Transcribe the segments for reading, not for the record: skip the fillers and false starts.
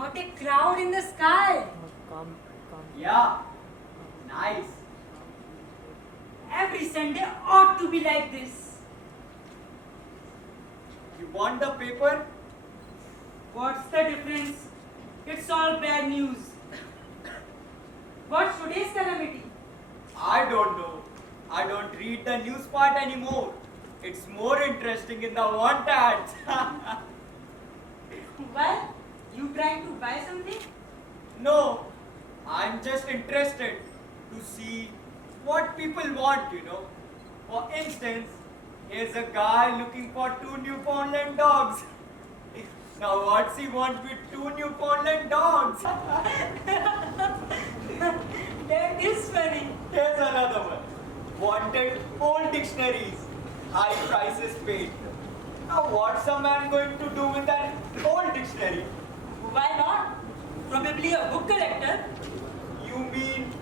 Not a cloud in the sky. Yeah, nice. Every Sunday ought to be like this. You want the paper? What's the difference? It's all bad news. What's today's calamity? I don't know. I don't read the news part anymore. It's more interesting in the want ads. Why? You trying to buy something? No, I'm just interested to see what people want, you know. For instance, here's a guy looking for 2 Newfoundland dogs. Now what's he want with 2 Newfoundland dogs? That is funny. Here's another one. Wanted old dictionaries. High prices paid. Now what's a man going to do with an old dictionary? Why not? Probably a book collector. You mean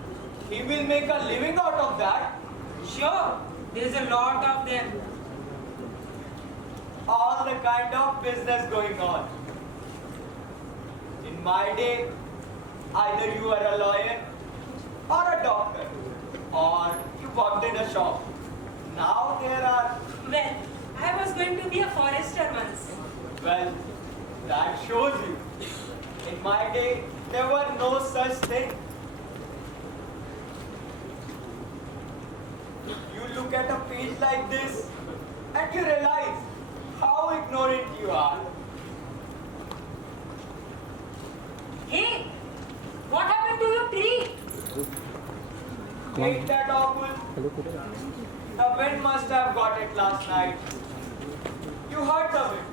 he will make a living out of that? Sure, there's a lot of them. All the kind of business going on. In my day, either you were a lawyer or a doctor, or you worked in a shop. Now there are, Well, I was going to be a forester once. well, that shows you. In my day, there were no such thing. You look at a page like this and you realize how ignorant you are. Hey, what happened to your tree? Ain't that awful? The wind must have got it last night. You heard the wind,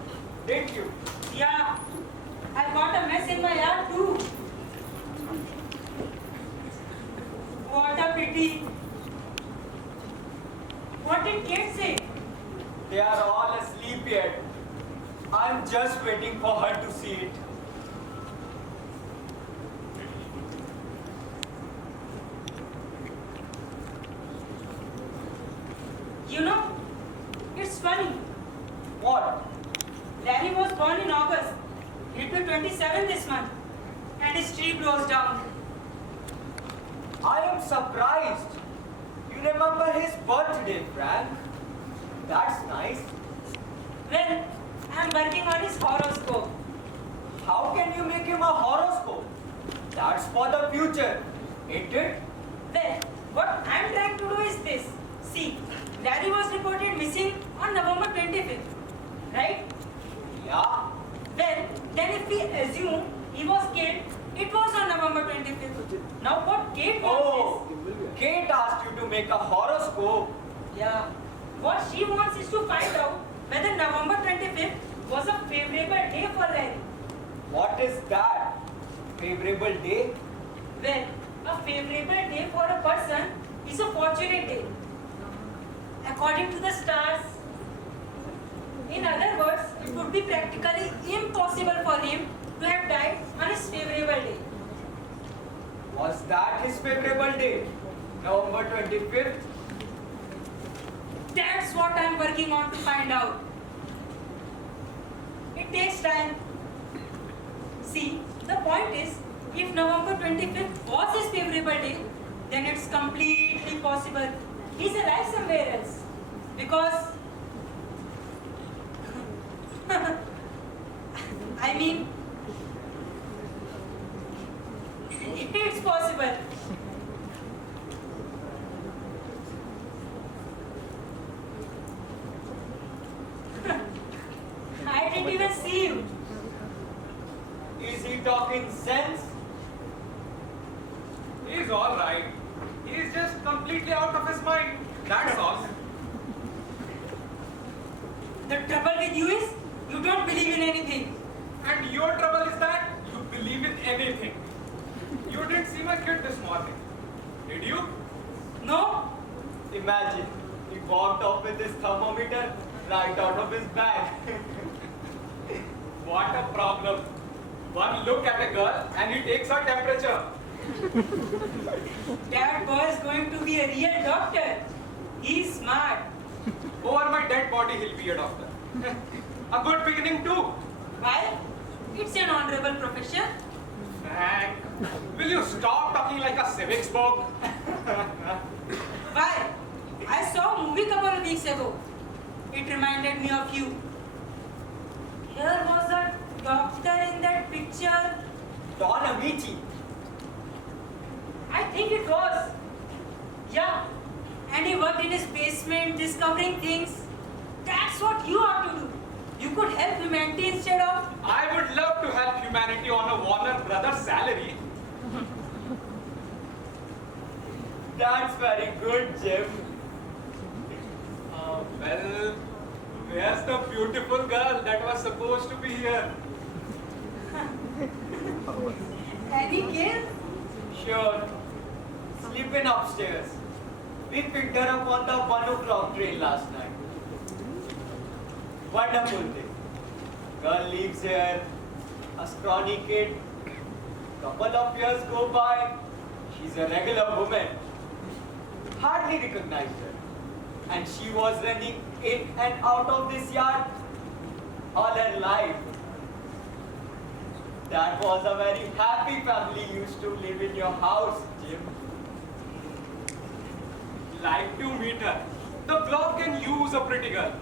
didn't you? Yeah, I got a mess in my yard too. What a pity. What did kids say? They are all asleep yet. I'm just waiting for her to see it. You know, it's funny. What? Larry was born in August. He'll be 27 this month. And his tree blows down. I am surprised. You remember his birthday, Frank? That's nice. Well, I'm working on his horoscope. How can you make him a horoscope? That's for the future, ain't it? Well, what I'm trying to do is this. See, Larry was reported missing on November 25th, right? Yeah. Well, then if we assume he was killed, it was on November 25th. Now what Kate wants Kate asked you to make a horoscope. is... Yeah. What she wants is to find out whether November 25th was a favorable day for Larry. What is that? Favorable day? Well, a favorable day for a person is a fortunate day. According to the stars. In other words, it would be practically impossible for him to have died on his favorable day. Was that his favorable day? November 25th? That's what I'm working on to find out. It takes time. See, the point is, if November 25th was his favorable day, then it's completely possible he's alive somewhere else. Because, I mean, it's possible. I didn't even see you. Is he talking sense? He's all right. He's just completely out of his mind. That's all. The trouble with you is, you don't believe in anything. And your trouble is that you believe in anything. You didn't see my kid this morning. Did you? No? Imagine, he walked off with his thermometer right out of his bag. What a problem. One look at a girl and he takes her temperature. That boy is going to be a real doctor. He's smart. Over my dead body he'll be a doctor. A good beginning too. Why? It's an honorable profession. Frank, will you stop talking like a civics book? Why? I saw a movie couple of weeks ago. It reminded me of you. Here was a doctor in that picture. Don Amici. I think it was. Yeah. And he worked in his basement discovering things. That's what you ought to do. You could help humanity instead of... I would love to help humanity on a Warner Brothers salary. That's very good, Jim. Well, where's the beautiful girl that was supposed to be here? Any kid? Sure. Sleeping upstairs. We picked her up on the 1 o'clock train last night. Wonderful day. Girl leaves here. A scrawny kid. Couple of years go by. She's a regular woman. Hardly recognized her. And she was running in and out of this yard all her life. That was a very happy family used to live in your house, Jim. Like to meet her. The block can use a pretty girl.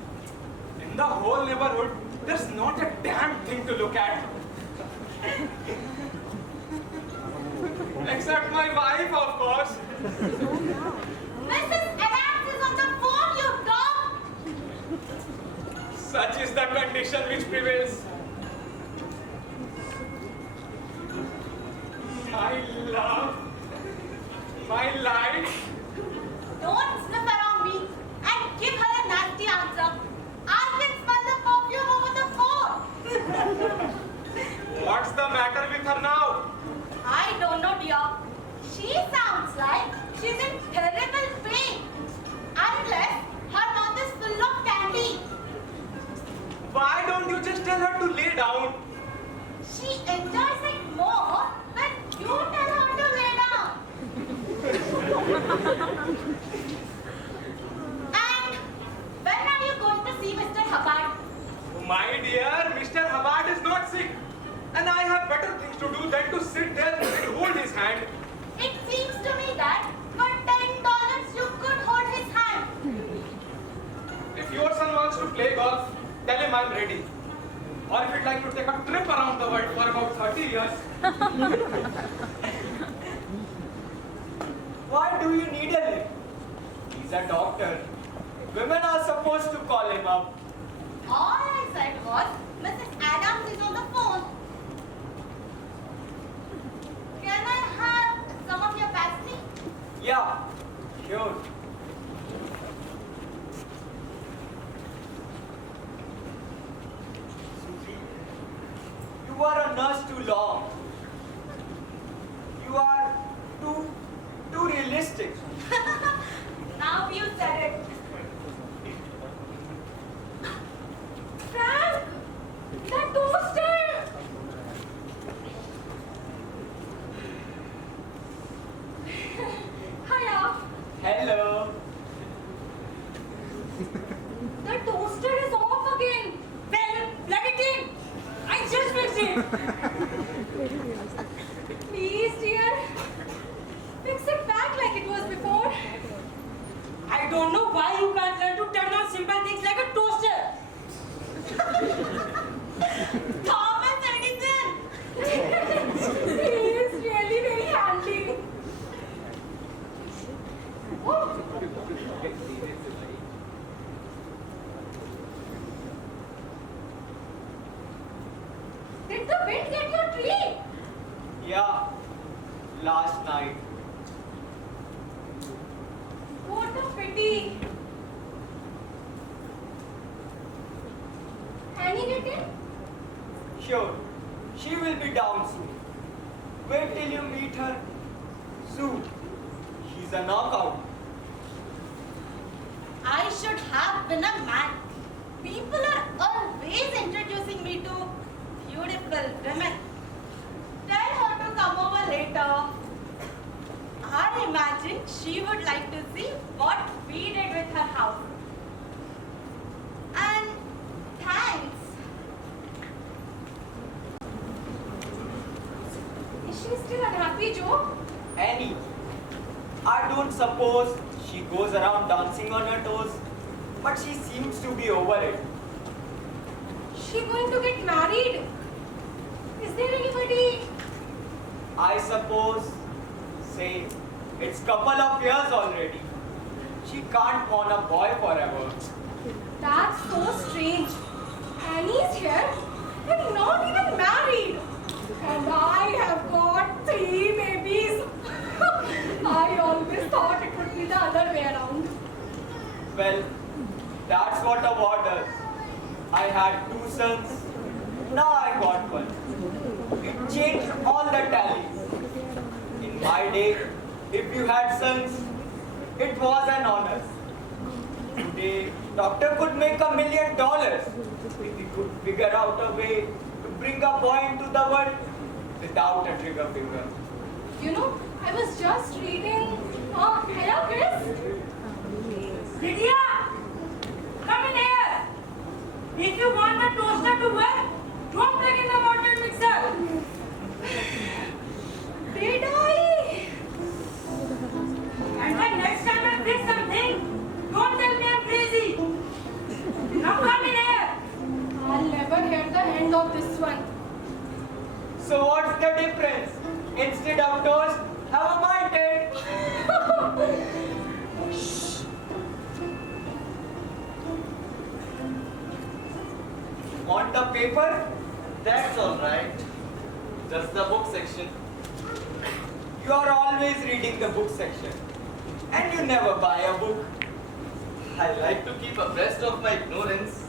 In the whole neighborhood, there's not a damn thing to look at. Except my wife, of course. Mrs. Adams is on the phone, you dog! Such is the condition which prevails. My love, my life. Don't sniff around me and give her a nasty answer. I can smell the perfume over the phone. What's the matter with her now? I don't know, dear. She sounds like she's in terrible pain. Unless her mouth is full of candy. Why don't you just tell her to lay down? She enjoys it more when you tell her to lay down. And when are you going to see Mr. Hubbard? My dear, Mr. Hubbard is not sick. And I have better things to do than to sit there and hold his hand. It seems to me that for $10 you could hold his hand. If your son wants to play golf, tell him I'm ready. Or if he'd like to take a trip around the world for about 30 years. Why do you need a lift? He's a doctor. Women are supposed to call him up. All I said was, Mrs. Adams is on the phone. Can I have some of your pasty? Yeah, sure. Susie, you are a nurse too long. You are too realistic. Now you said it. Frank! The toaster! Hiya! Hello. The toaster is off again. Well, plug it in. I just fixed it. Please, dear. Fix it back like it was before. I don't know why you can't learn to turn on simple things like a toaster. Thomas Edison! He is really very handy. Oh. Did the wind get your tree? Yeah, last night. What a pity. Hanging it in? Sure, she will be down soon. Wait till you meet her. Soon. She's a knockout. I should have been a man. People are always introducing me to beautiful women. Tell her to come over later. I imagine she would like to see what we did with her house. And thanks. she's still unhappy, Joe? Annie, I don't suppose she goes around dancing on her toes, but she seems to be over it. She going to get married? Is there anybody? I suppose, say, it's couple of years already. She can't want a boy forever. That's so strange. Annie's here and not even married. And I have got 3 babies. I always thought it would be the other way around. Well, that's what a war does. I had 2 sons, now I got 1. It changed all the tallies. In my day, if you had sons, it was an honor. Today, doctor could make $1 million if he could figure out a way to bring a boy into the world without a trigger finger. You know, I was just reading. Hello, Chris. Lydia, come in here. If you want the toaster to work, don't plug in the mortar mixer. Did I? And then next time I fix something, don't tell me I'm crazy. Now come in here. I'll never hear the end of this one. So what's the difference? Instead of toast, have a malted. Want the paper? That's all right. Just the book section. You are always reading the book section. And you never buy a book. I like to keep abreast of my ignorance.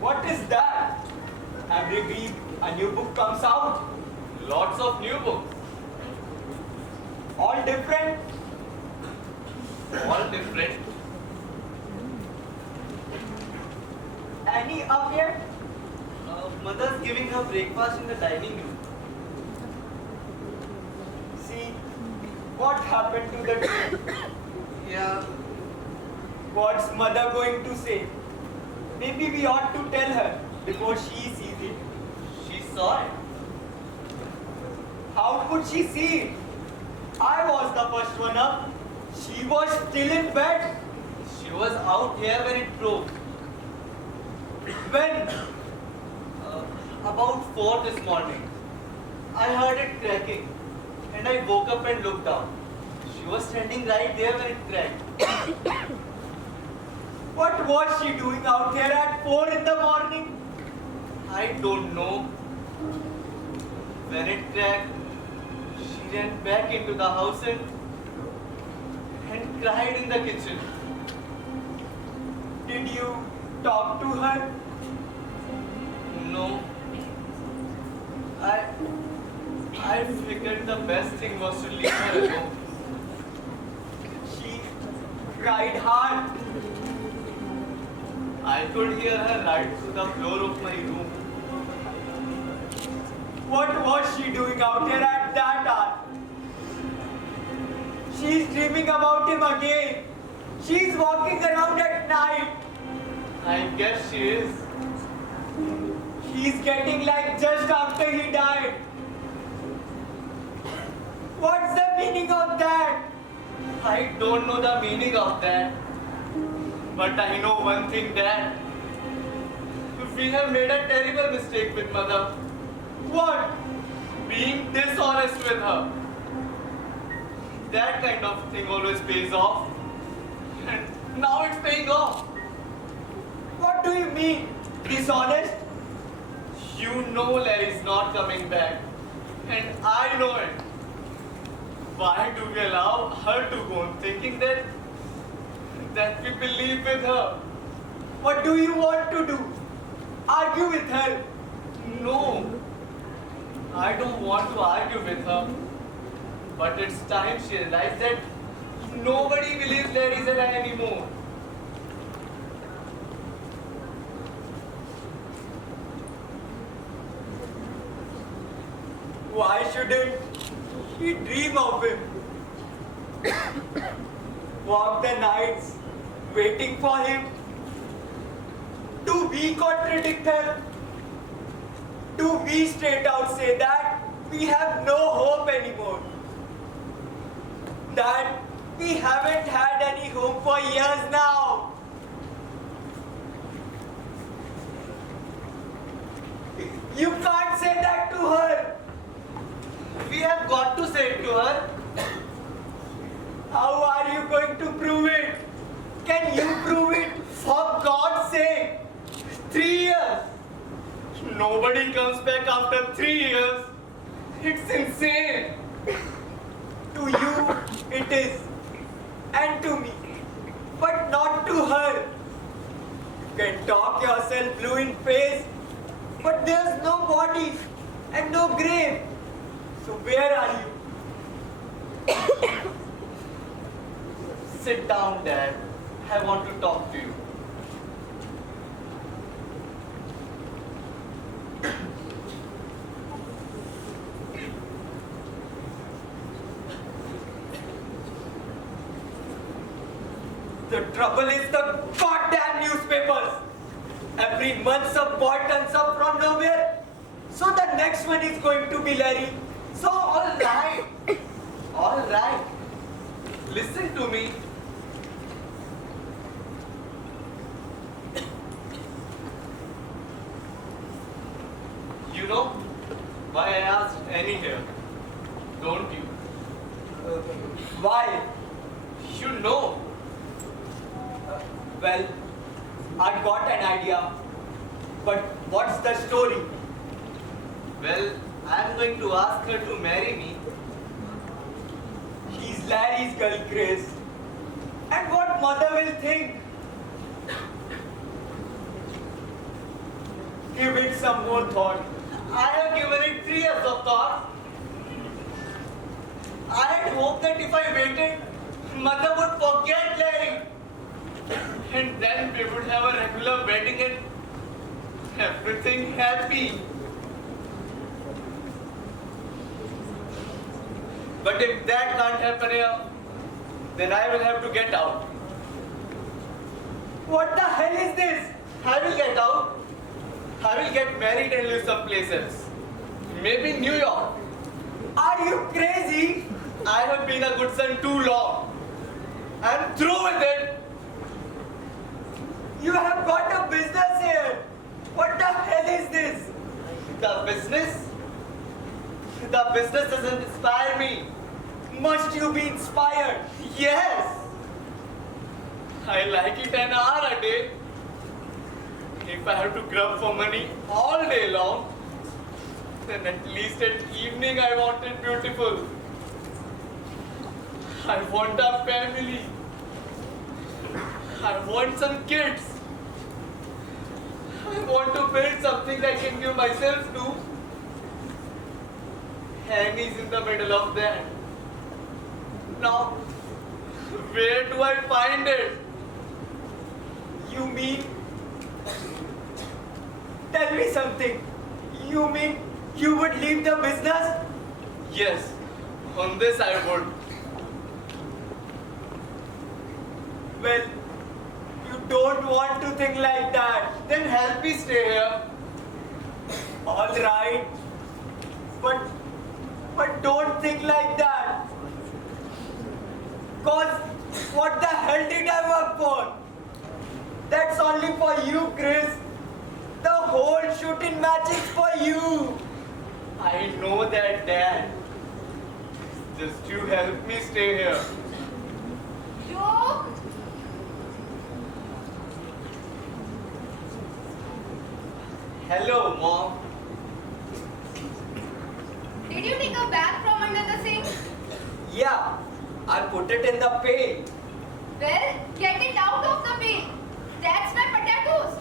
What is that? Every week a new book comes out. Lots of new books. All different. All different. Any up yet? Mother's giving her breakfast in the dining room. See, what happened to the tree? Yeah. What's mother going to say? Maybe we ought to tell her before she sees it. She saw it. How could she see it? I was the first one up. She was still in bed. She was out here when it broke. When? About 4 this morning. I heard it cracking and I woke up and looked down. She was standing right there when it cracked. What was she doing out here at 4 in the morning? I don't know. When it cracked, she ran back into the house and cried in the kitchen. Did you talk to her? No. I figured the best thing was to leave her alone. She cried hard. I could hear her right through the floor of my room. What was she doing out here at that hour? She's dreaming about him again. She's walking around at night. I guess she is. He's getting like just after he died. What's the meaning of that? I don't know the meaning of that. But I know one thing, Dad. We have made a terrible mistake with Mother. What? Being dishonest with her. That kind of thing always pays off. And now it's paying off. What do you mean? Dishonest? You know Larry's not coming back. And I know it. Why do we allow her to go on thinking that we believe with her? What do you want to do? Argue with her? No. I don't want to argue with her. But it's time she realized that nobody believes Larry's alive anymore. Why shouldn't she dream of him? Walk the nights waiting for him? Do we contradict her? do we straight out say that we have no hope anymore? That we haven't had any home for years now? You can't say that to her. We have got to say it to her. How are you going to prove it? Can you prove it? For God's sake! 3 years! Nobody comes back after 3 years. It's insane. To you, it is. And to me. But not to her. You can talk yourself blue in face, but there's no body and no grave. So where are you? Sit down, Dad. I want to talk to you. The trouble is the goddamn newspapers. Every month some boy turns up from nowhere. So the next one is going to be Larry. So All right. All right. Listen to me. You know why I asked Annie here, don't you? why? You know. Well, I got an idea. But what's the story? Well, I'm going to ask her to marry me. She's Larry's girl, Grace. And what mother will think? Give it some more thought. I have given it 3 years of thought. I had hoped that if I waited, Mother would forget Larry. And then we would have a regular wedding and everything happy. But if that can't happen here, then I will have to get out. What the hell is this? I will get out. I will get married and live someplace else. Maybe New York. Are you crazy? I have been a good son too long. I'm through with it. You have got a business here. What the hell is this? The business? The business doesn't inspire me. Must you be inspired? Yes. I like it an hour a day. If I have to grub for money all day long, then at least at evening I want it beautiful. I want a family. I want some kids. I want to build something I can give myself to. Annie's in the middle of that. Now, where do I find it? You mean? Tell me something. You mean you would leave the business? Yes, on this I would. Well, you don't want to think like that. Then help me stay here. All right. But don't think like that. Cause what the hell did I work for? That's only for you, Chris. The whole shooting match is for you. I know that, Dad. Just you help me stay here. Joe? Hello, Mom. Did you take a bag from under the sink? Yeah, I put it in the pail. Well, get it out of the pail. That's my potatoes.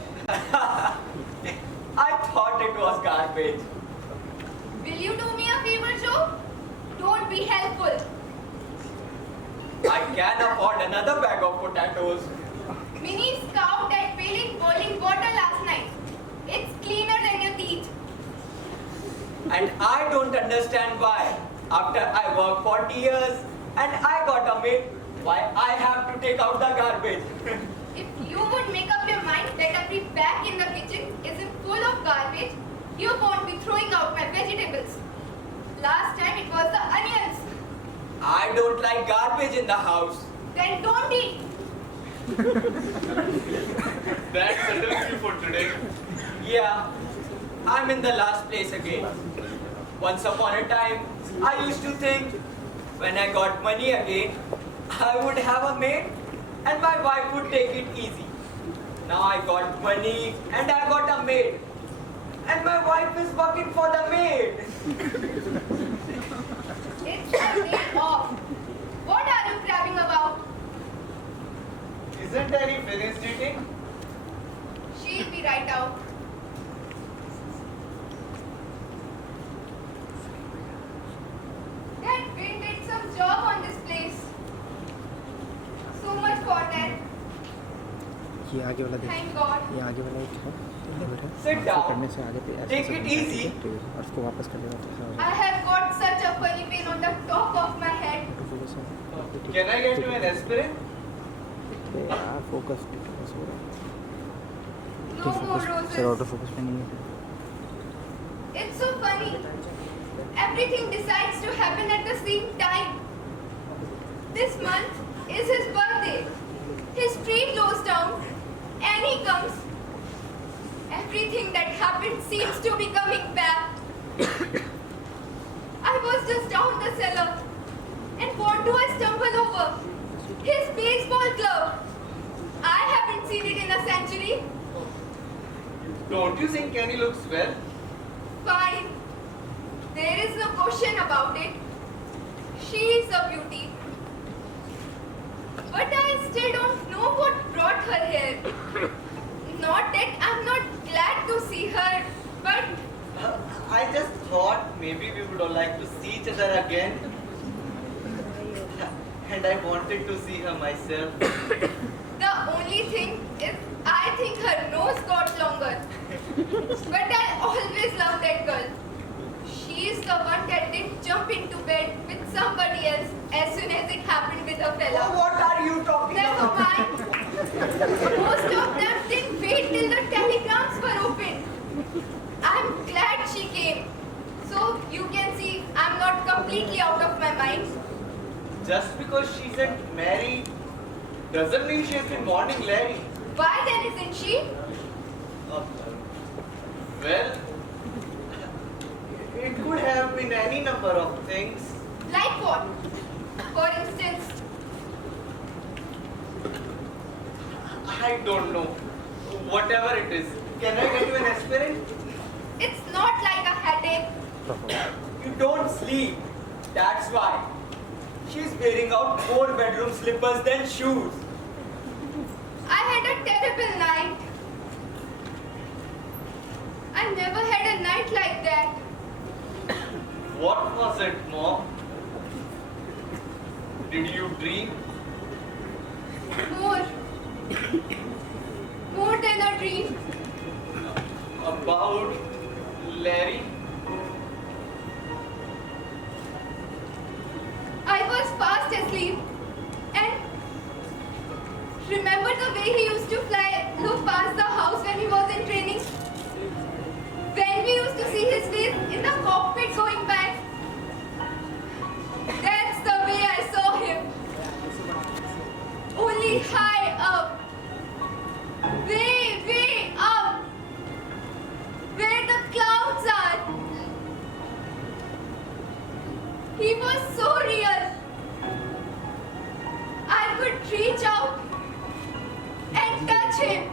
I thought it was garbage. Will you do me a favor, Joe? Don't be helpful. I can afford another bag of potatoes. Minnie scout that pail in boiling water last night. It's cleaner than your teeth. And I don't understand why. After I worked 40 years and I got a maid, why I have to take out the garbage. If you would make up your mind that every bag in the kitchen isn't full of garbage, You won't be throwing out my vegetables. Last time it was the onions. I don't like garbage in the house. Then don't eat. That settles you for today. Yeah, I'm in the last place again. Once upon a time, I used to think when I got money again, I would have a maid and my wife would take it easy. Now I got money and I got a maid. And my wife is working for the maid. It's a day off. What are you crabbing about? Isn't Terry finished eating? She'll be right out. That wind did some job on this place. So much water. ये आगे वाला देख Thank God. ये आगे वाला एक है ये बेटा Sit इसको down. करने से आगे पे ऐसे Take ऐसे it करना है, easy. ठीक है? और उसको वापस कर देगा तो ऐसा हो I जाएगा have got such a funny pain on the top of my head. Focus है ठीक Can I get you an aspirin? है यार फोकस हो रहा है No more sir roses. Auto focus पे नहीं है It's so funny. Everything decides to happen at the same time. This month is his birthday. His tree blows down and he comes. Everything that happened seems to be coming back. I was just down the cellar and what do I stumble over? His baseball glove. I haven't seen it in a century. Don't you think Kenny looks well? Fine. There is no question about it. She is a beauty. But I still don't know what brought her here. Not that I'm not glad to see her, but I just thought maybe we would all like to see each other again. And I wanted to see her myself. the only thing is I think her nose got longer. But I always loved that girl. She is the one that didn't jump into bed with somebody else as soon as it happened with a fella. What are you talking Never about? mind. Most of them didn't wait till the telegrams were open. I'm glad she came. So you can see I'm not completely out of my mind. Just because she isn't married doesn't mean she's been mourning Larry. Why then isn't she? Well, it could have been any number of things. Like what? For instance, I don't know. Whatever it is. Can I get you an aspirin? it's not like a headache. You don't sleep. That's why. She's wearing out more bedroom slippers than shoes. I had a terrible night. I never had a night like that. What was it, Mom? Did you dream? More. More than a dream. About Larry? I was fast asleep. And remember the way he used to look past the house when he was in training? When we used to see his face in the cockpit going back. That's the way I saw him. Only high up. Way, way up. Where the clouds are. He was so real. I could reach out and touch him.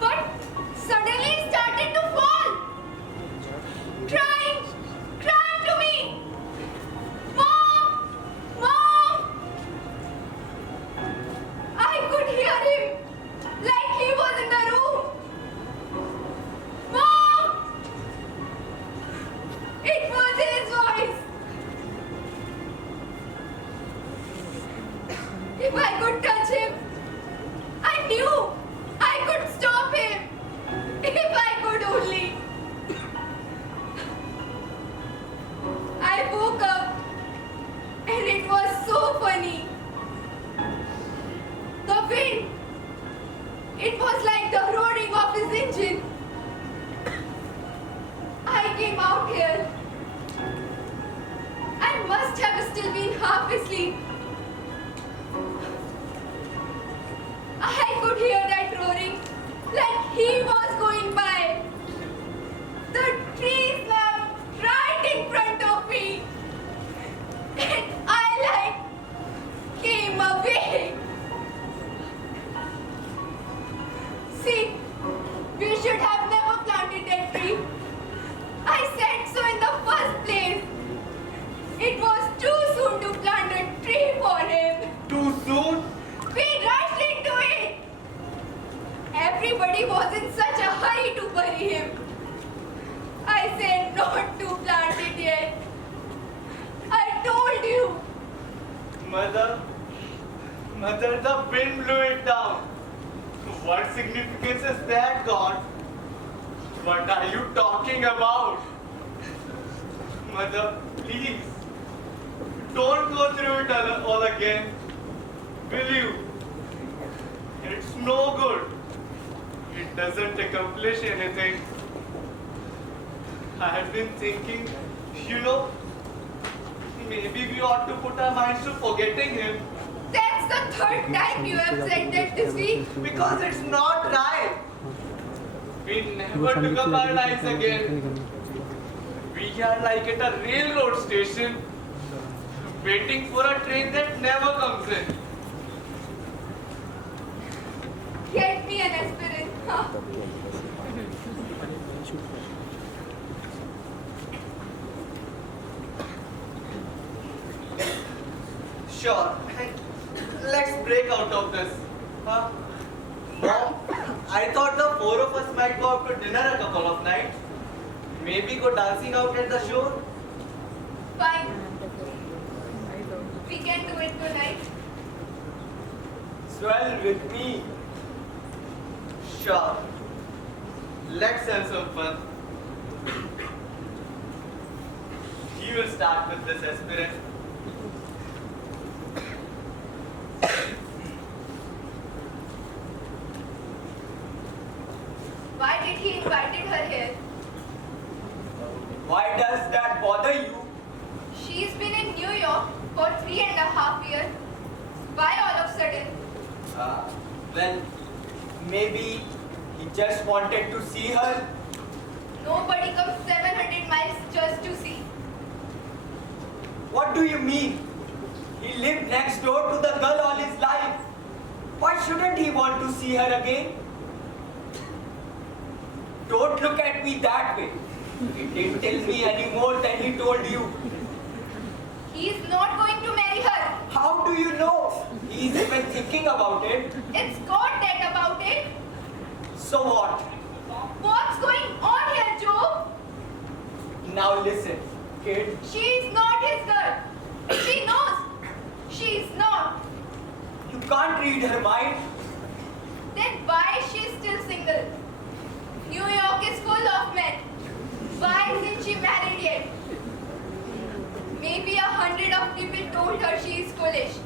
But suddenly he started to fall. Crying to me. Mom! Mom! I could hear him like he was in the room. Mom! It was his voice. If I could touch him, I knew I could stop him. If I could only. I woke up and it was so funny. The wind, it was like the roaring of his engine. still been half asleep. I could hear that roaring like he was going by. The tree snapped right in front of me. And I came away. See, we should have never planted that tree. I said so in the first place. It was too soon to plant a tree for him. Too soon? We rushed into it. Everybody was in such a hurry to bury him. I said not to plant it yet. I told you. Mother, the wind blew it down. What significance is that, God? What are you talking about? Mother, please, don't go through it all again. Will you? It's no good. It doesn't accomplish anything. I have been thinking, maybe we ought to put our minds to forgetting him. That's the third time you have said that this week. Because it's not right. We never took up our lives again. We are like at a railroad station, waiting for a train that never comes in. Get me an aspirin. Huh? Sure. Let's break out of this. Huh? Mom, I thought the four of us might go out to dinner a couple of nights. Maybe go dancing out at the shore. Fine. We can do it tonight. Swell with me. Sure. Let's have some fun. You will start with this aspirant. Why did he invited her here? Why does that bother you? She's been in New York for 3.5 years. Why all of a sudden? Well, maybe he just wanted to see her. Nobody comes 700 miles just to see. What do you mean? He lived next door to the girl all his life. Why shouldn't he want to see her again? Don't look at me that way. He didn't tell me any more than he told you. He's not going to marry her. How do you know? He's even thinking about it. It's got that about it. So what? What's going on here, Joe? Now listen, kid. She's not his girl. She knows. She's not. You can't read her mind. Then why is she still single? New York is full of men. Why isn't she married yet? Maybe 100 of people told her she is foolish.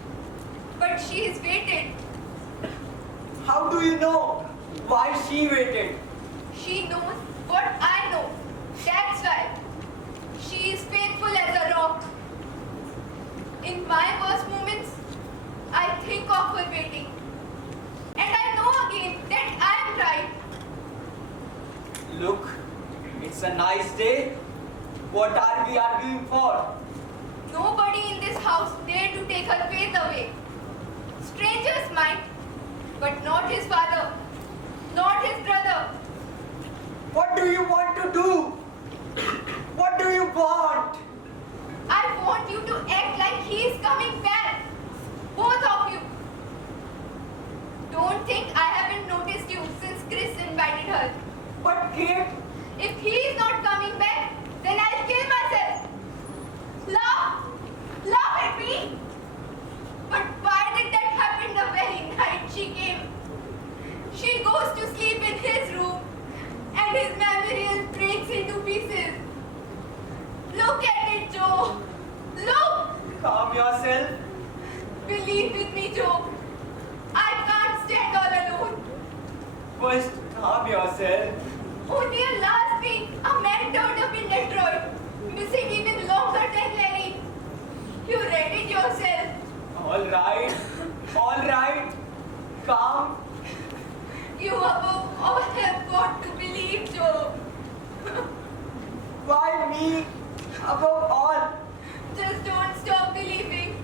But she has waited. How do you know why she waited? She knows what I know. That's why. She is faithful as a rock. In my worst moments, I think of her waiting. And I know again that I am right. Look, it's a nice day. What are we arguing for? Nobody in this house dared to take her faith away. Strangers might, but not his father, not his brother. What do you want to do? What do you want? I want you to act like he is coming back. Both of you. Don't think I haven't noticed you since Chris invited her. But Kate, If he is not coming back, then I'll kill myself. Laugh. Laugh at me. But why did that happen the very night she came? She goes to sleep in his room and his memorial breaks into pieces. Look at it, Joe. Look. calm yourself. Believe with me, Joe. I can't stand all alone. First, calm yourself. Only last week, a man turned up in Detroit, missing even longer than Larry. He You read it yourself. All right, calm. You above all have got to believe, Joe. Why me? Above all. Just don't stop believing.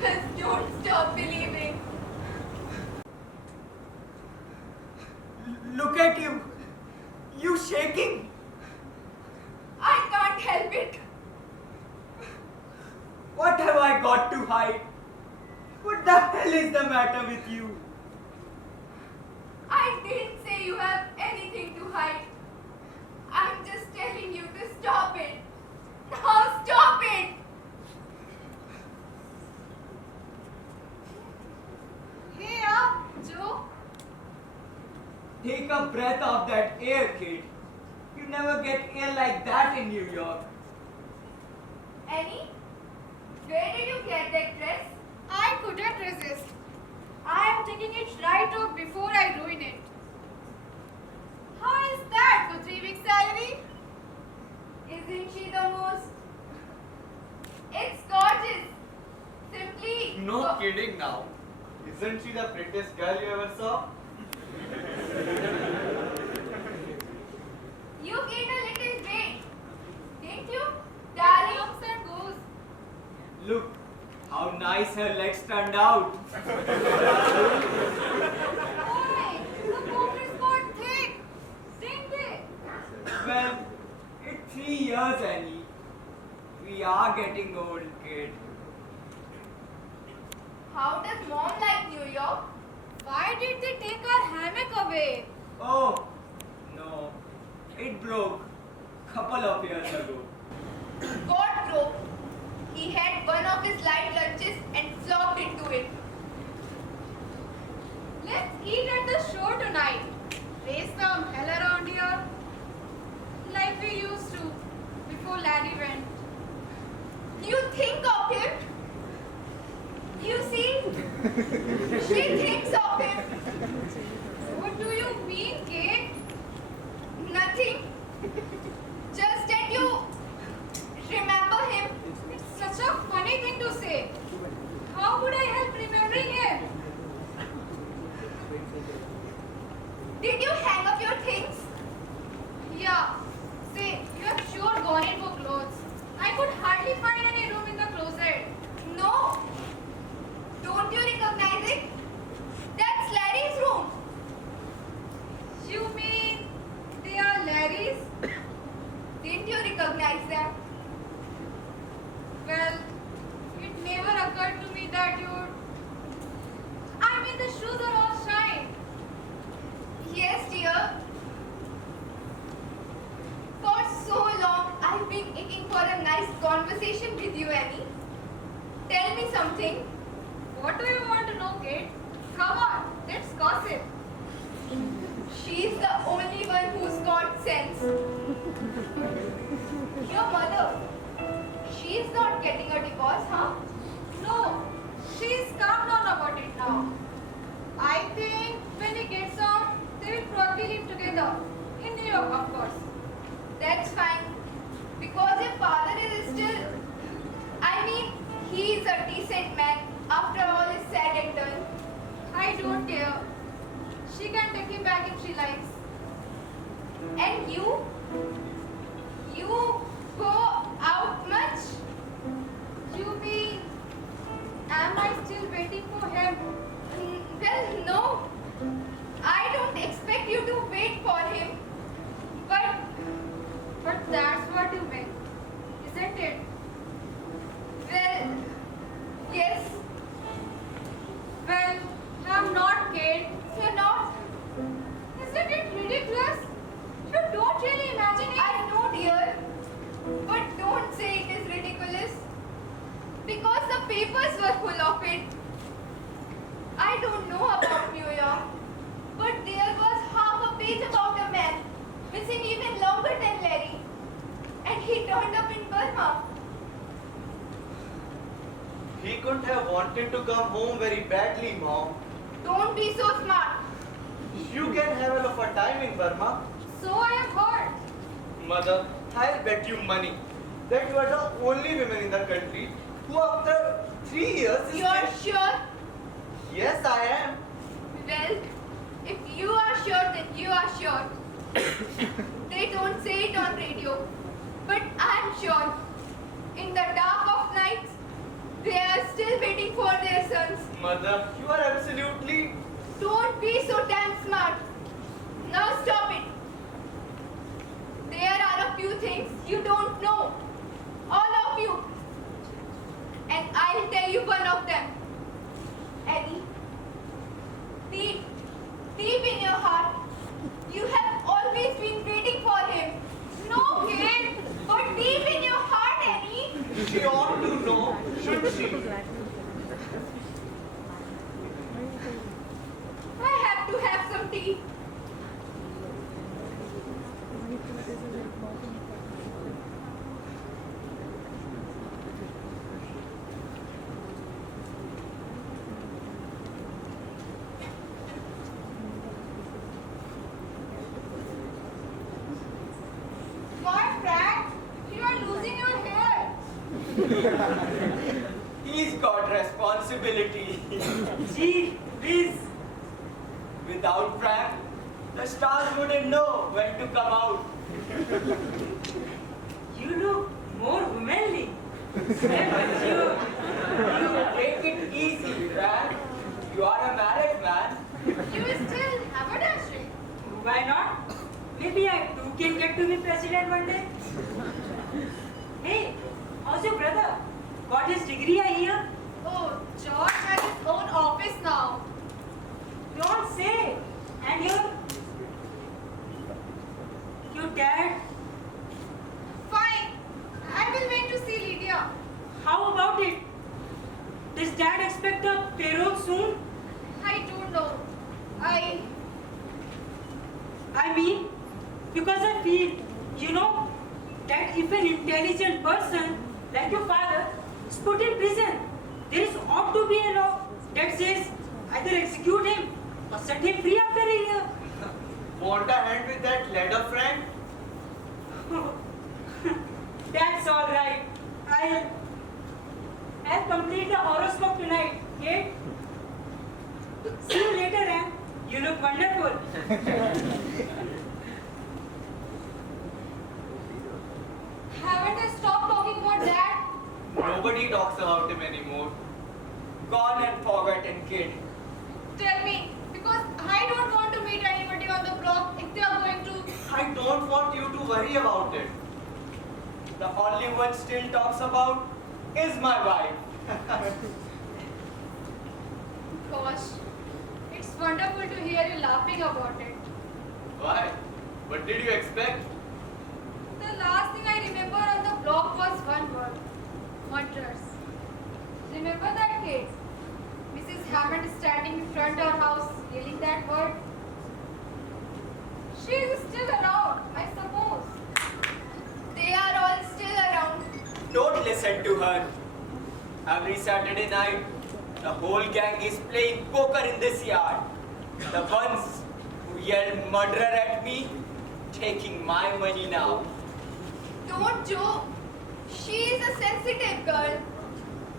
Just don't stop believing. Look at you. You shaking. I can't help it. What have I got to hide? What the hell is the matter with you? I didn't say you have anything to hide. I'm just telling you to stop it. Now stop it! Hey, Joe. Take a breath of that air, kid. You never get air like that in New York. Annie, where did you get that dress? I couldn't resist. I am taking it right off before I ruin it. How is that for 3 weeks salary? Isn't she the most? It's gorgeous. Simply. No kidding now. Isn't she the prettiest girl you ever saw? You gained a little weight, didn't you, darling? Comes and goes. Look how nice her legs turned out. Hey, the pockets got thick. Didn't they? Well, it's 3 years, Annie. We are getting old, kid. How does mom like New York? Why did they take our hammock away? Oh, no. It broke couple of years ago. Got broke. He had one of his light lunches and flopped into it. Let's eat at the shore tonight. Raise some hell around here. Like we used to before Larry went. You think of him? You see? She thinks of him. What do you mean, Kate? Nothing. Just that you remember him. It's such a funny thing to say. How would I help remembering him? Did you hang up your things? Yeah. Say, you have sure gone in for clothes. I could hardly find any room in the closet. No. Don't you recognize it? That's Larry's room. You mean they are Larry's? Didn't you recognize them? Well, it never occurred to me that you'd... I mean, the shoes are all shine. Yes, dear. For so long, I've been aching for a nice conversation with you, Annie. Tell me something. What do you want to know, Kate? Come on, let's gossip. She's the only one who's got sense. Your mother, she's not getting a divorce, huh? No, she's calmed down about it now. I think when he gets out, they will probably live together. In New York, of course. That's fine. Because your father is still... I mean, he's a decent man after all is said and done. I don't care. She can take him back if she likes. And you? You go out much? You mean, am I still waiting for him? Well, no. I don't expect you to wait for him. But that's what you meant, isn't it? Well, yes, Well, I'm not Kate. you're not. Isn't it ridiculous? You don't really imagine it. I know, dear. But don't say it is ridiculous. Because the papers were full of it. I don't know about New York. But there was half a page about a man missing even longer than Larry. And he turned up in Burma. He couldn't have wanted to come home very badly, Mom. Don't be so smart. You can have enough of a time in Burma. So I have heard. Mother, I'll bet you money that you are the only woman in the country who after 3 years is You're still- sure? Yes, I am. Well, if you are sure, then you are sure. They don't say it on radio, but I'm sure. In the dark of nights, they are still waiting for their sons. Mother, you are absolutely... Don't be so damn smart. Now stop it. There are a few things you don't know. All of you. And I'll tell you one of them. Annie, deep in your heart, you have always been waiting for him. No, kid, but deep in your heart, Annie. She ought to know, shouldn't she? I have to have some tea. What, Frank? You are losing your hair. He's got responsibility. Gee, please. Without Frank, the stars wouldn't know when to come out. You look more womanly. But you Take it easy, Frank. You are a married man. You still have a dashing. why not? Maybe I too can get to be president one day. Hey, how's your brother? Got his degree, I hear? Oh, George has his own office now. Don't say. And your dad? Fine. I will wait to see Lydia. How about it? Does dad expect a payroll soon? I don't know. I mean, because I feel, that if an intelligent person like your father is put in prison, there is ought to be a law that says either execute him or set him free after a year. Want a hand with that ladder, Frank? That's all right. I'll complete the horoscope tonight, okay? See you later, Anne. You look wonderful. Haven't I stopped talking about Dad? Nobody talks about him anymore. Gone and forgotten kid. Tell me, because I don't want to meet anybody on the block if they are going to. I don't want you to worry about it. The only one still talks about is my wife. Gosh, it's wonderful to hear you laughing about it. Why? What did you expect? The last thing I remember on the block was one word: murders. Remember that case? Mrs. Hammond standing in front of our house yelling that word? She is still around, I suppose. They are all still around. Don't listen to her. Every Saturday night, the whole gang is playing poker in this yard. The ones who yelled murderer at me, taking my money now. Don't joke. She is a sensitive girl.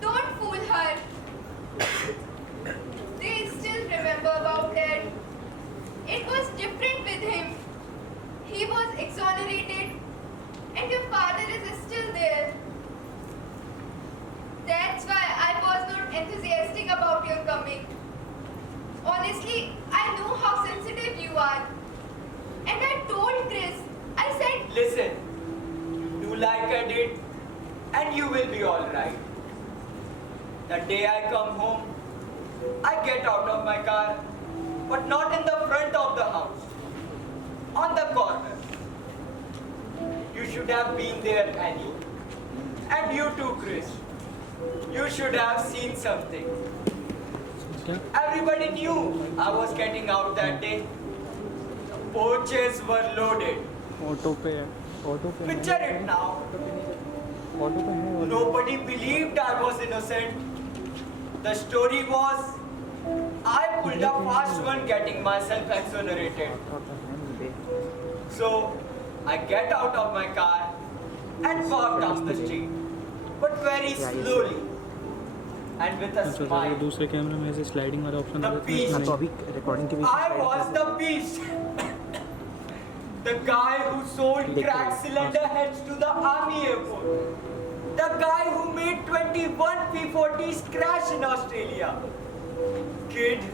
Don't fool her. They still remember about Dad. It was different with him. He was exonerated, and your father is still there. That's why I was not enthusiastic about your coming. Honestly, I know how sensitive you are. And I told Chris, I said, Listen, do like I did, and you will be alright. The day I come home, I get out of my car, but not in the front of the house, on the corner. You should have been there, Annie. And you too, Chris. You should have seen something. Everybody knew I was getting out that day. The porches were loaded. Auto पे Picture it now. Auto पे है Nobody believed I was innocent. The story was, I pulled a fast one getting myself exonerated. So, I get out of my car, and walked down the street, but very slowly and with a अच्छा तो ये smile. दूसरे कैमरे में ऐसे sliding वाला option The uh beast. जाता है तो अभी रिकॉर्डिंग के बीच I was the beast. The guy who sold crack cylinder heads to the army airport. The guy who made 21 P-40s crash in Australia. Kid,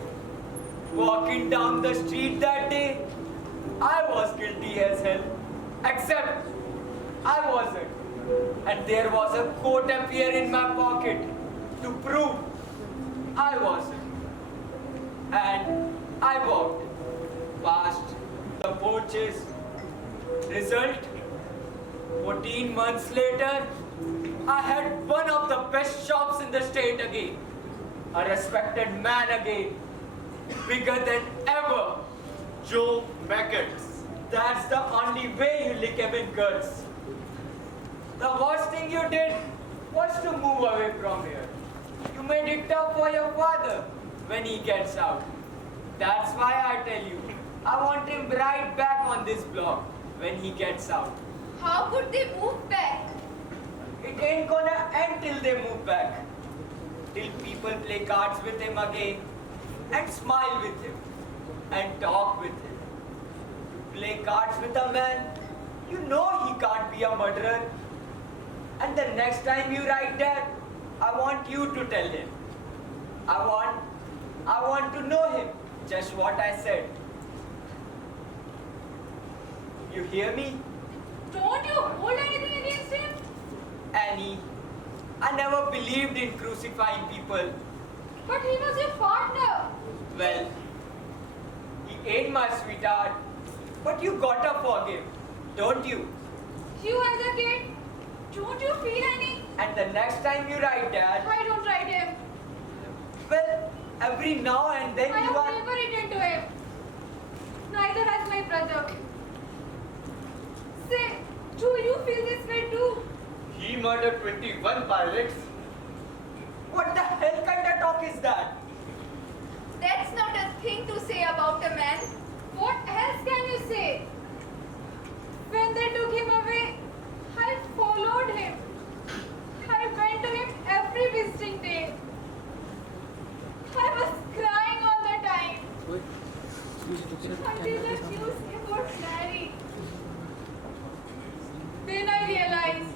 walking down the street that day, I was guilty as hell. Except, I wasn't. And there was a coat appear in my pocket to prove I wasn't. And I walked past the porches. Result, 14 months later, I had one of the best shops in the state again. A respected man again. Bigger than ever. Joe Maggots. That's the only way you lick him in guts. The worst thing you did was to move away from here. You made it tough for your father when he gets out. That's why I tell you, I want him right back on this block when he gets out. How could they move back? It ain't gonna end till they move back. Till people play cards with him again and smile with him and talk with him. Play cards with a man, you know he can't be a murderer. And the next time you write that, I want you to tell him. I want to know him, just what I said. You hear me? Don't you hold anything against him? Annie, I never believed in crucifying people. But he was your partner. Well, he ain't my sweetheart, but you gotta forgive, don't you? You as a kid, don't you feel any? And the next time you write that, I don't write him. well, every now and then I you have are... never written to him. Neither has my brother. Say, do you feel this way too? He murdered 21 pilots. What the hell kind of talk is that? That's not a thing to say about a man. What else can you say? When they took him away, I followed him. I went to him every visiting day. I was crying all the time. Until the news about Larry. Then I realized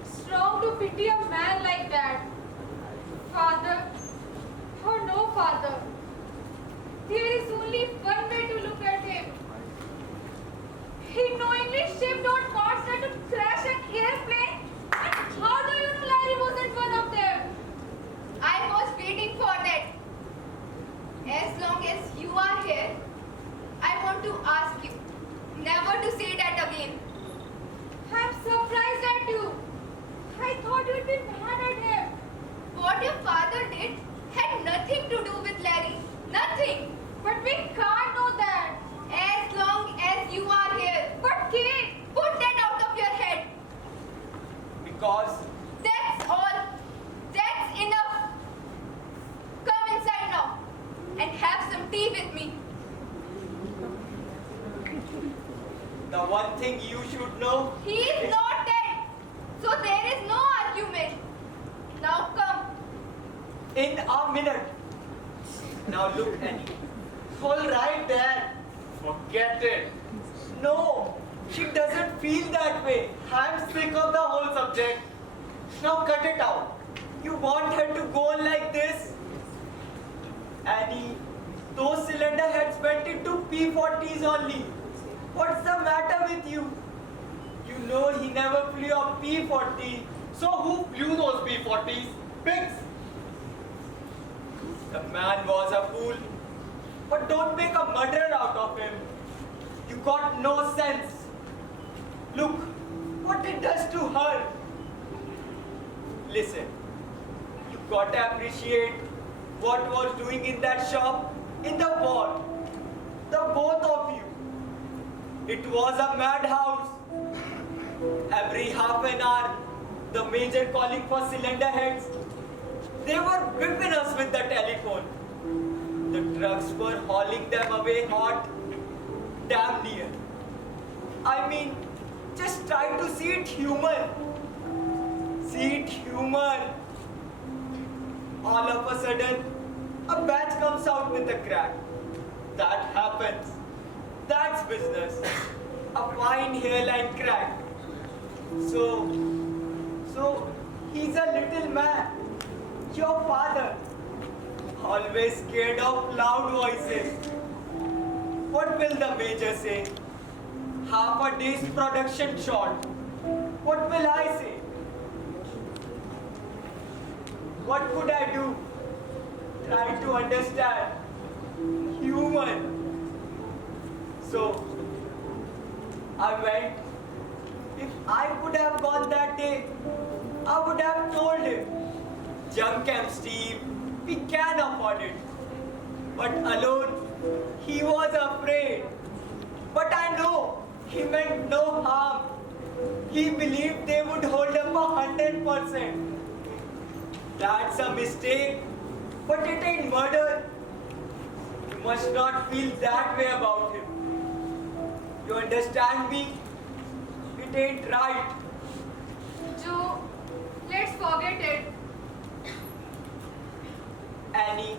it's wrong to pity a man like that. Father or no father, there is only one way to look at him. He knowingly shipped out parts that would crash an airplane. And how do you know Larry wasn't one of them? I was waiting for that. As long as you are here, I want to ask you never to say that again. I'm surprised at you. I thought you'd be mad at him. What your father did had nothing to do with Larry. Nothing. But we can't know that. As long as you are here. But Kate, put that out of your head. Because That's all. That's enough. Come inside now and have some tea with me. the one thing you should know He is not dead. So there is no argument. Now come. in a minute. Now look, Annie. All right, Dad. Forget it. No, she doesn't feel that way. I'm sick of the whole subject. Now cut it out. You want her to go on like this? Annie, those cylinder heads went into P-40s only. What's the matter with you? You know he never flew a P-40. So who flew those P-40s? Pigs. The man was a fool. But don't make a murderer out of him. You got no sense. Look what it does to her. Listen, you gotta appreciate what was doing in that shop, in the war. The both of you. It was a madhouse. Every half an hour, the major calling for cylinder heads. They were whipping us with the telephone. The trucks were hauling them away hot, damn near. I mean, Just try to see it human. See it human. All of a sudden, a batch comes out with a crack. That happens. That's business. A fine hairline crack. So he's a little man. Your father. Always scared of loud voices. What will the major say? Half a day's production short. What will I say? What could I do? Try to understand. Human. So, I went. If I could have gone that day, I would have told him, Young Camp Steve, we can afford it. But alone, he was afraid. But I know he meant no harm. He believed they would hold up 100%. That's a mistake, but it ain't murder. You must not feel that way about him. You understand me? It ain't right. Joe, let's forget it. Annie,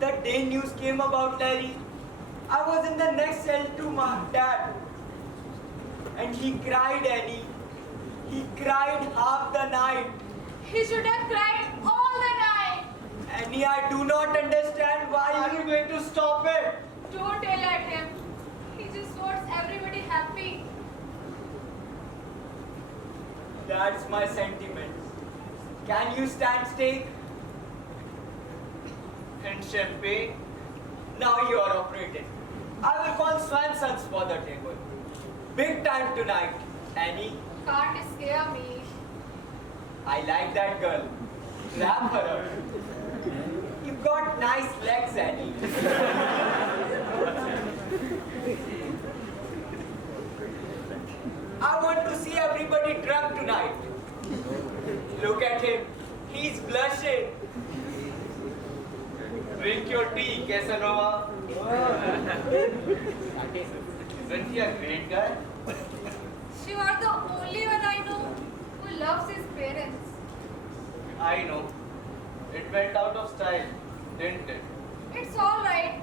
the day news came about Larry, I was in the next cell to my dad. And he cried, Annie. He cried half the night. He should have cried all the night. Annie, I do not understand why Are you going to stop it? Don't yell at him. He just wants everybody happy. That's my sentiments. Can you stand steak? And champagne? Now you are operating. I will call Swansons for the table. Big time tonight, Annie. Can't scare me. I like that girl. Grab her up. You've got nice legs, Annie. I want to see everybody drunk tonight. Look at him. He's blushing. Drink your tea, Casanova. Isn't he a great guy? You are the only one I know who loves his parents. I know. It went out of style, didn't it? It's alright.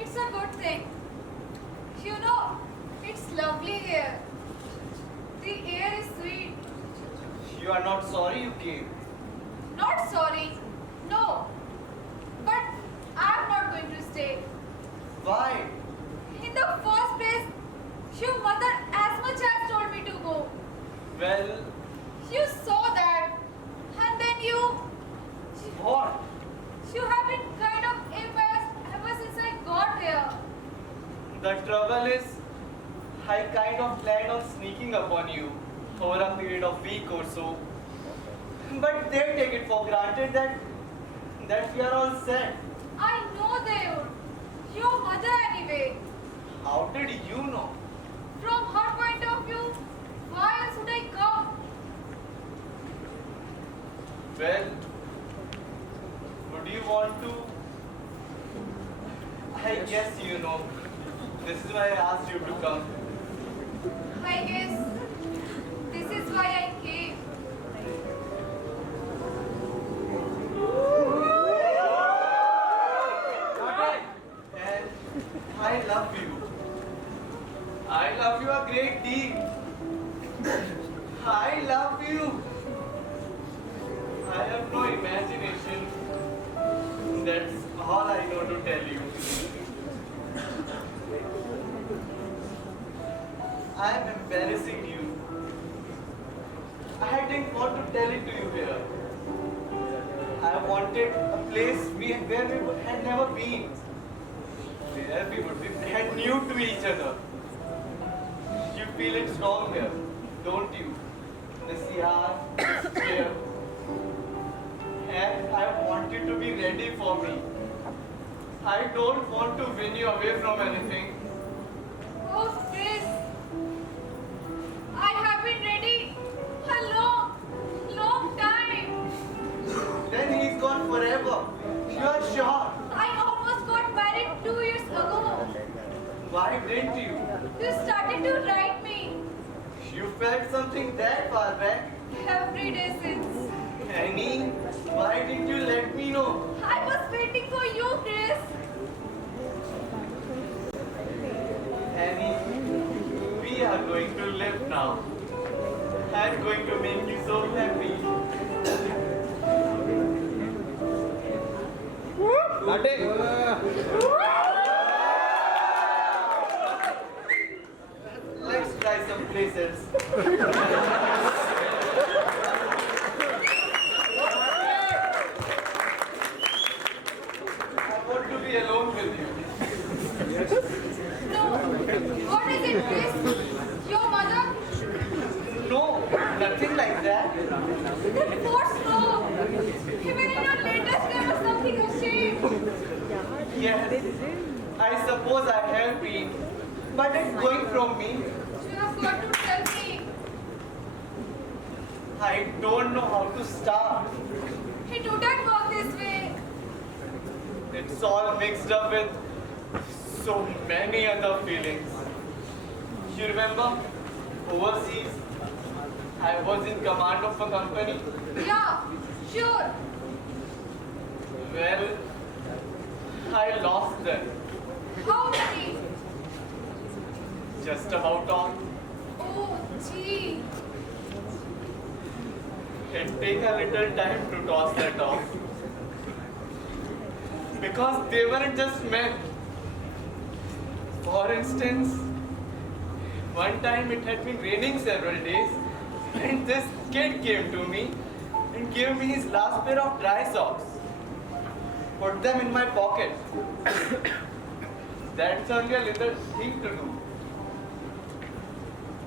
It's a good thing. You know, it's lovely here. The air is sweet. You are not sorry you came. Not sorry. No. But I'm not going to stay. Why? In the first place, your mother as much as told me to go. Well, You saw that. And then you what? have been kind of impressed ever since I got here. The trouble is, I kind of planned on sneaking upon you over a period of week or so. But they take it for granted that we are all set. I know they would. Your mother anyway. How did you know? From her point of view, why else would I come? Well, would you want to? I guess you know. This is why I asked you to come. I guess this is why I came. And I love you. I love you a great deal. I love you. I have no imagination. That's all I know to tell you. I am embarrassing you. I didn't want to tell it to you here. I wanted a place where we had never been. Where we would be had new to each other. You feel it strong here, don't you? This yard, this chair. And I want you to be ready for me. I don't want to win you away from anything. Oh, Chris. I have been ready a long time. Then he's gone forever. You are sure? I almost got married 2 years ago. Why didn't you? You started to write me. You felt something that far back? Every day since. Annie, why didn't you let me know? I was waiting for you, Chris. Annie, we are going to live now. I'm going to make you so happy. Let's try some places. I want to be alone with you. No. What is it, Chris? Your mother? No, nothing like that. Then what's wrong? Even in your latest there was something ashamed. Yes, I suppose I have been, but it's going from me. You have got to tell me. I don't know how to start. It wouldn't work this way. It's all mixed up with so many other feelings. You remember? Overseas, I was in command of a company. Yeah, sure. Well, I lost them. How many? Just about all. Oh, gee. It take a little time to toss that off. Because they weren't just men. For instance, one time it had been raining several days, and this kid came to me and gave me his last pair of dry socks. Put them in my pocket. That's only a little thing to do.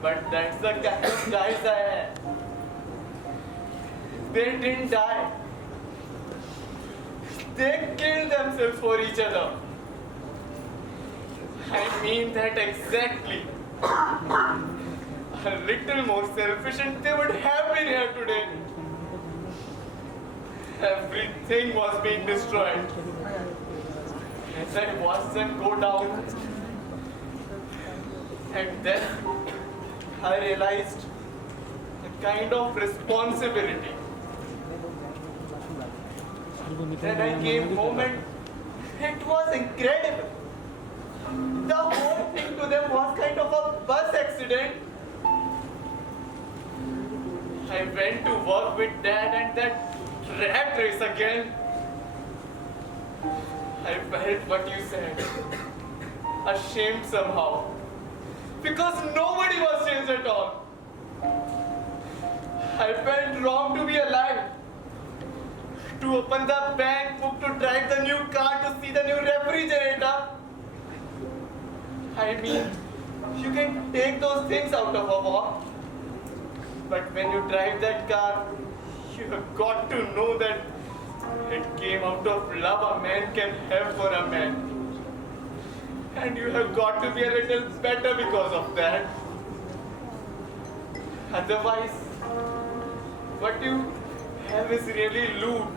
But that's the kind of guys I had. They didn't die. They killed themselves for each other. I mean that exactly. A little more selfish and they would have been here today. Everything was being destroyed. As I watched them go down, and then I realized a kind of responsibility. Then I came home and it was incredible. The whole thing to them was kind of a bus accident. I went to work with Dad and that rat race again. I felt what you said. Ashamed somehow. Because nobody was changed at all. I felt wrong to be alive. To open the bank book, to drive the new car, to see the new refrigerator. I mean, you can take those things out of a walk. But when you drive that car, you have got to know that it came out of love a man can have for a man. And you have got to be a little better because of that. Otherwise, what you have is really loot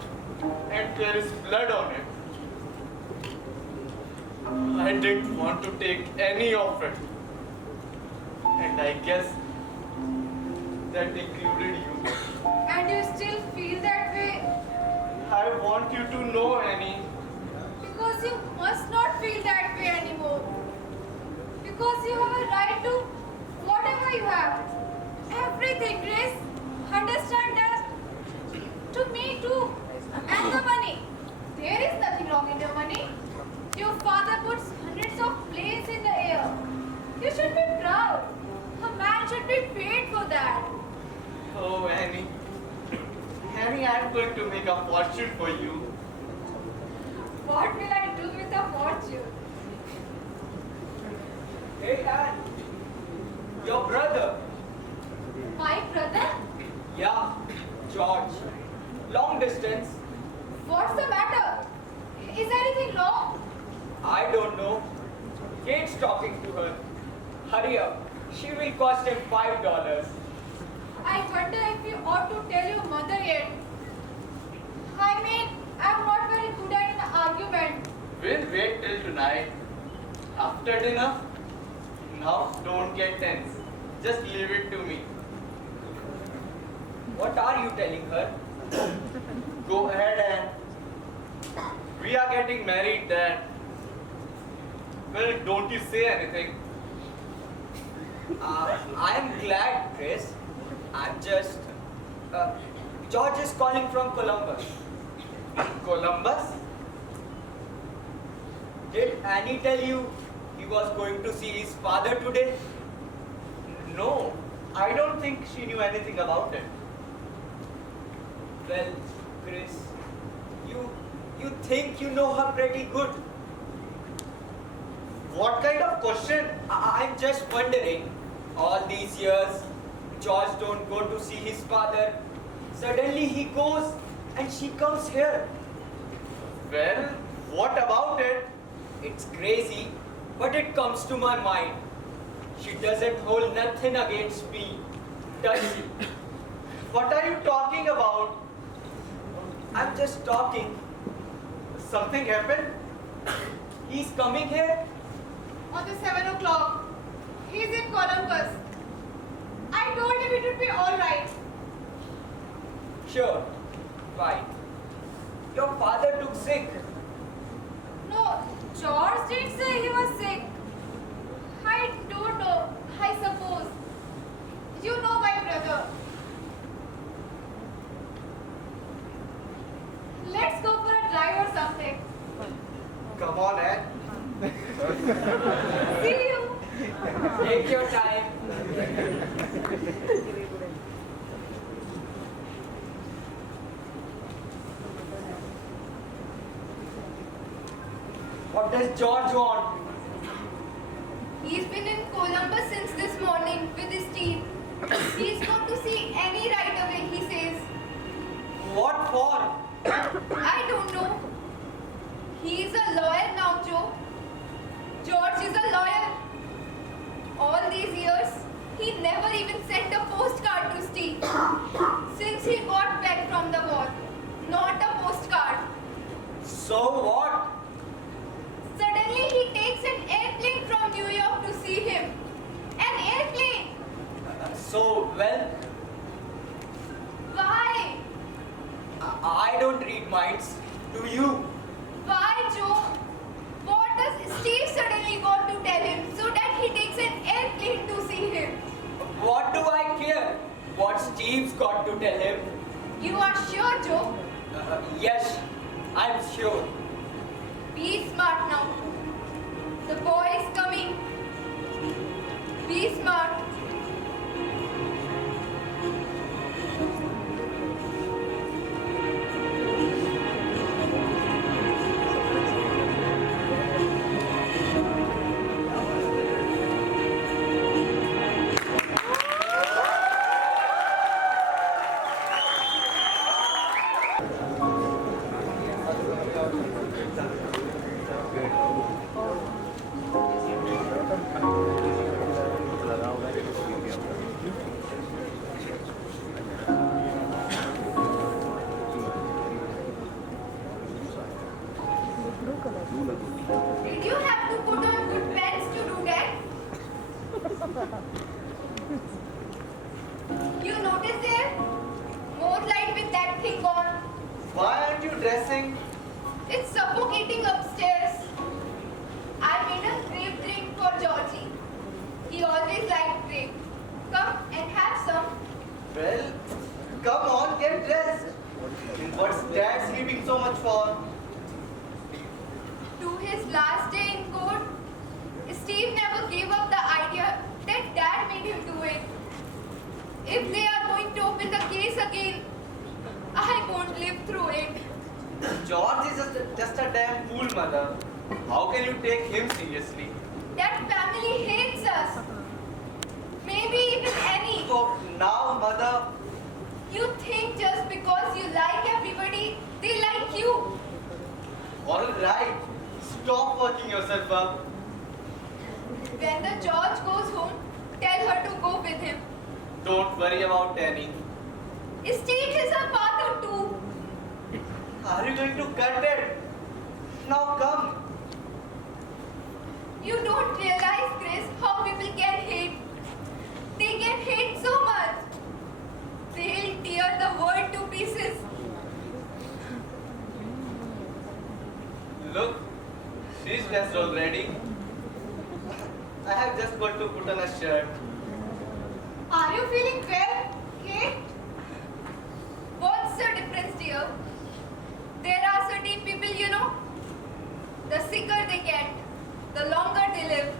and there is blood on it. I didn't want to take any of it. And I guess that included you. And you still feel that way? I want you to know, Annie. Because you must not feel that way anymore. Because you have a right to whatever you have. Everything, Grace. Understand that? To me too. And the money. There is nothing wrong in the money. Your father puts hundreds of planes in the air. You should be proud. A man should be paid for that. Oh, Annie. Annie, I'm going to make a fortune for you. What will I do with a fortune? Hey, Anne. Your brother. My brother? Yeah, George. Long distance. What's the matter? Is anything wrong? I don't know. Kate's talking to her. Hurry up. She will cost him $5. I wonder if you ought to tell your mother yet. I mean, I'm not very good at an argument. We'll wait till tonight. After dinner. Now, don't get tense. Just leave it to me. What are you telling her? Go ahead and... We are getting married, Dad. Well, don't you say anything. I am glad, Chris. I'm just... George is calling from Columbus. Columbus? Did Annie tell you he was going to see his father today? No, I don't think she knew anything about it. Well, Chris, you think you know her pretty good. What kind of question? I'm just wondering, all these years, George don't go to see his father. Suddenly he goes and she comes here. Well, what about it? It's crazy, but it comes to my mind. She doesn't hold nothing against me, does she? What are you talking about? I'm just talking. Something happened? He's coming here. On the 7 o'clock. He's in Columbus. I told him it would be alright. Sure, fine. Your father took sick. No, George did say he was sick. I don't know. I suppose. You know my brother. Let's go for a drive or something. Come on, Ed. See you. Take your time. What does George want? He's been in Columbus since this morning with his team. He's got to see Annie right away, he says. What for? I don't know. He's a lawyer now, Joe. George is a lawyer. All these years, he never even sent a postcard to Steve. Since he got back from the war. Not a postcard. So what? Suddenly he takes an airplane from New York to see him. An airplane! Well, Why? I don't read minds. Do you? Why, Joe? What does Steve suddenly got to tell him so that he takes an airplane to see him? What do I care? What Steve's got to tell him? You are sure, Joe? Yes, I'm sure. Be smart now. The boy is coming. Be smart. Did you have to put on good pants to do that? You notice there? More light with that thing on. Why aren't you dressing? It's suffocating upstairs. I made a grape drink for Georgie. He always liked grape. Come and have some. Well, come on, get dressed. What's Dad sleeping so much for? To his last day in court, Steve never gave up the idea that Dad made him do it. If they are going to open the case again, I won't live through it. George is just a damn fool, Mother. How can you take him seriously? That family hates us. Maybe even Annie. So now, Mother, You think just because you like everybody, they like you. all right, stop working yourself up. When the George goes home, tell her to go with him. Don't worry about Annie. Steve is her father too. Are you going to cut it? Now come. You don't realize, Chris, how people can hate. They She's dressed already. I have just got to put on a shirt. Are you feeling well, Kate? What's the difference, dear? There are certain people, you know, the sicker they get, the longer they live.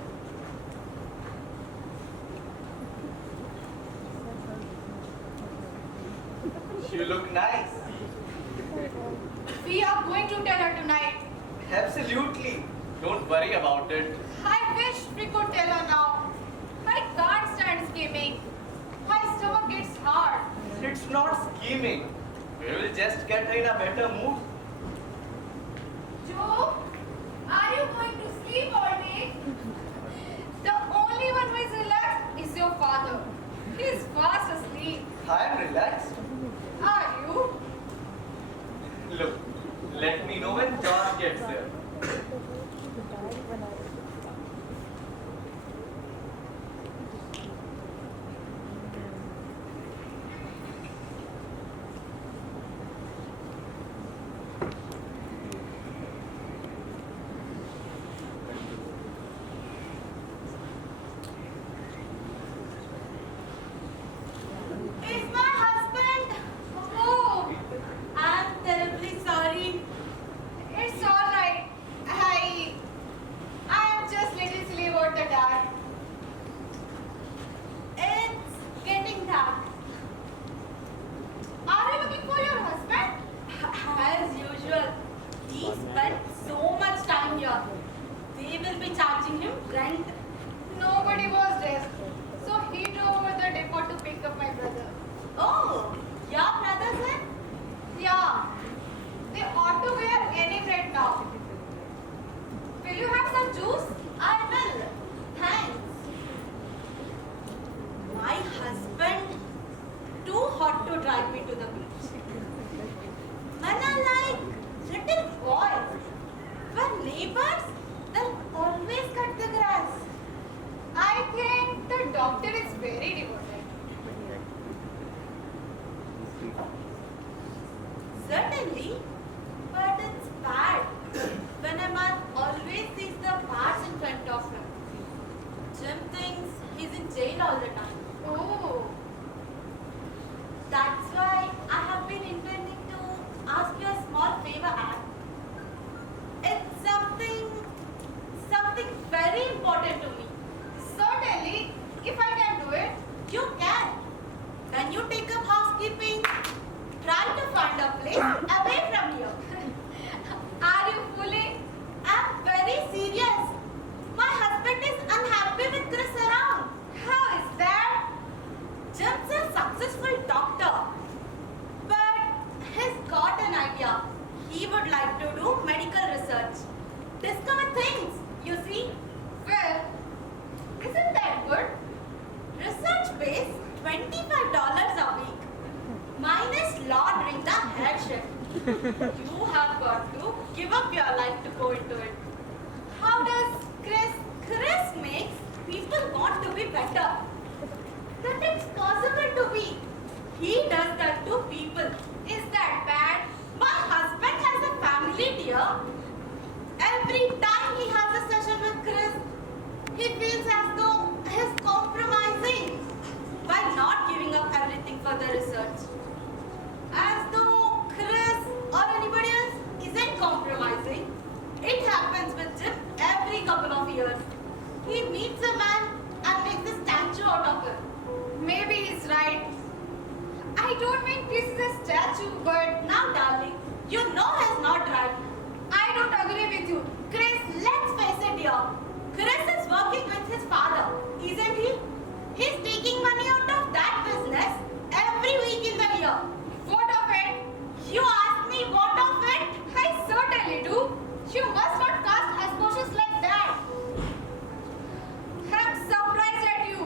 You look nice. We are going to tell her tonight. Absolutely. Don't worry about it. I wish we could tell her now. I can't stand scheming. My stomach gets hard. It's not scheming. We will just get her in a better mood. Joe, are you going to sleep all day? The only one who is relaxed is your father. He is fast asleep. I am relaxed. Are you? Look, let me know when John gets there. It's my husband. Oh, I'm terribly sorry. it's all right. I am just little silly about the dad. It's getting dark. Are you looking for your husband? As usual, he spent so much time here. They will be charging him rent. Nobody was dressed, so he drove over the depot to pick up my brother. Oh, your brother said? Yeah, they ought to wear any bread now. Will you have some juice? I will. Thanks. My husband too hot to drive me to the beach. When I like little boys, when neighbors, they'll always cut the grass. I think the doctor is very devoted. Certainly, but it's bad when a man always sees the parts in front of him. Jim thinks he's in jail all the time. Oh, That's why I have been intending to ask you a small favor, Anne. It's something very important to me. certainly, if I can do it. You can. When you take up housekeeping, try to find a place away from here. Are you fooling? I'm very serious. My husband is unhappy with Chris around. How is that? Jim's a successful doctor, but he's got an idea. He would like to do medical research, discover things, you see. Well, isn't that good? Research pays $25 a week, minus laundering the head chef. You have got to give up your life to go into it. How does Chris? Chris makes people want to be better. That it's possible to be. He does that to people. Is that bad? My husband has a family, dear. Every time he has a session with Chris, he feels as though he's compromising by not giving up everything for the research. As though Chris or anybody else isn't compromising. It happens with Jim every couple of years. He meets a man and makes a statue out of him. Maybe he's right. I don't mean Chris is a statue, but Now, darling, you know he's not right. I don't agree with you. Chris, let's face it, dear. Chris is working with his father, isn't he? He's taking money out of that business every week in the year. What of it? You asked me what of it? I certainly do. You must not cast aspersions like that. I'm surprised at you.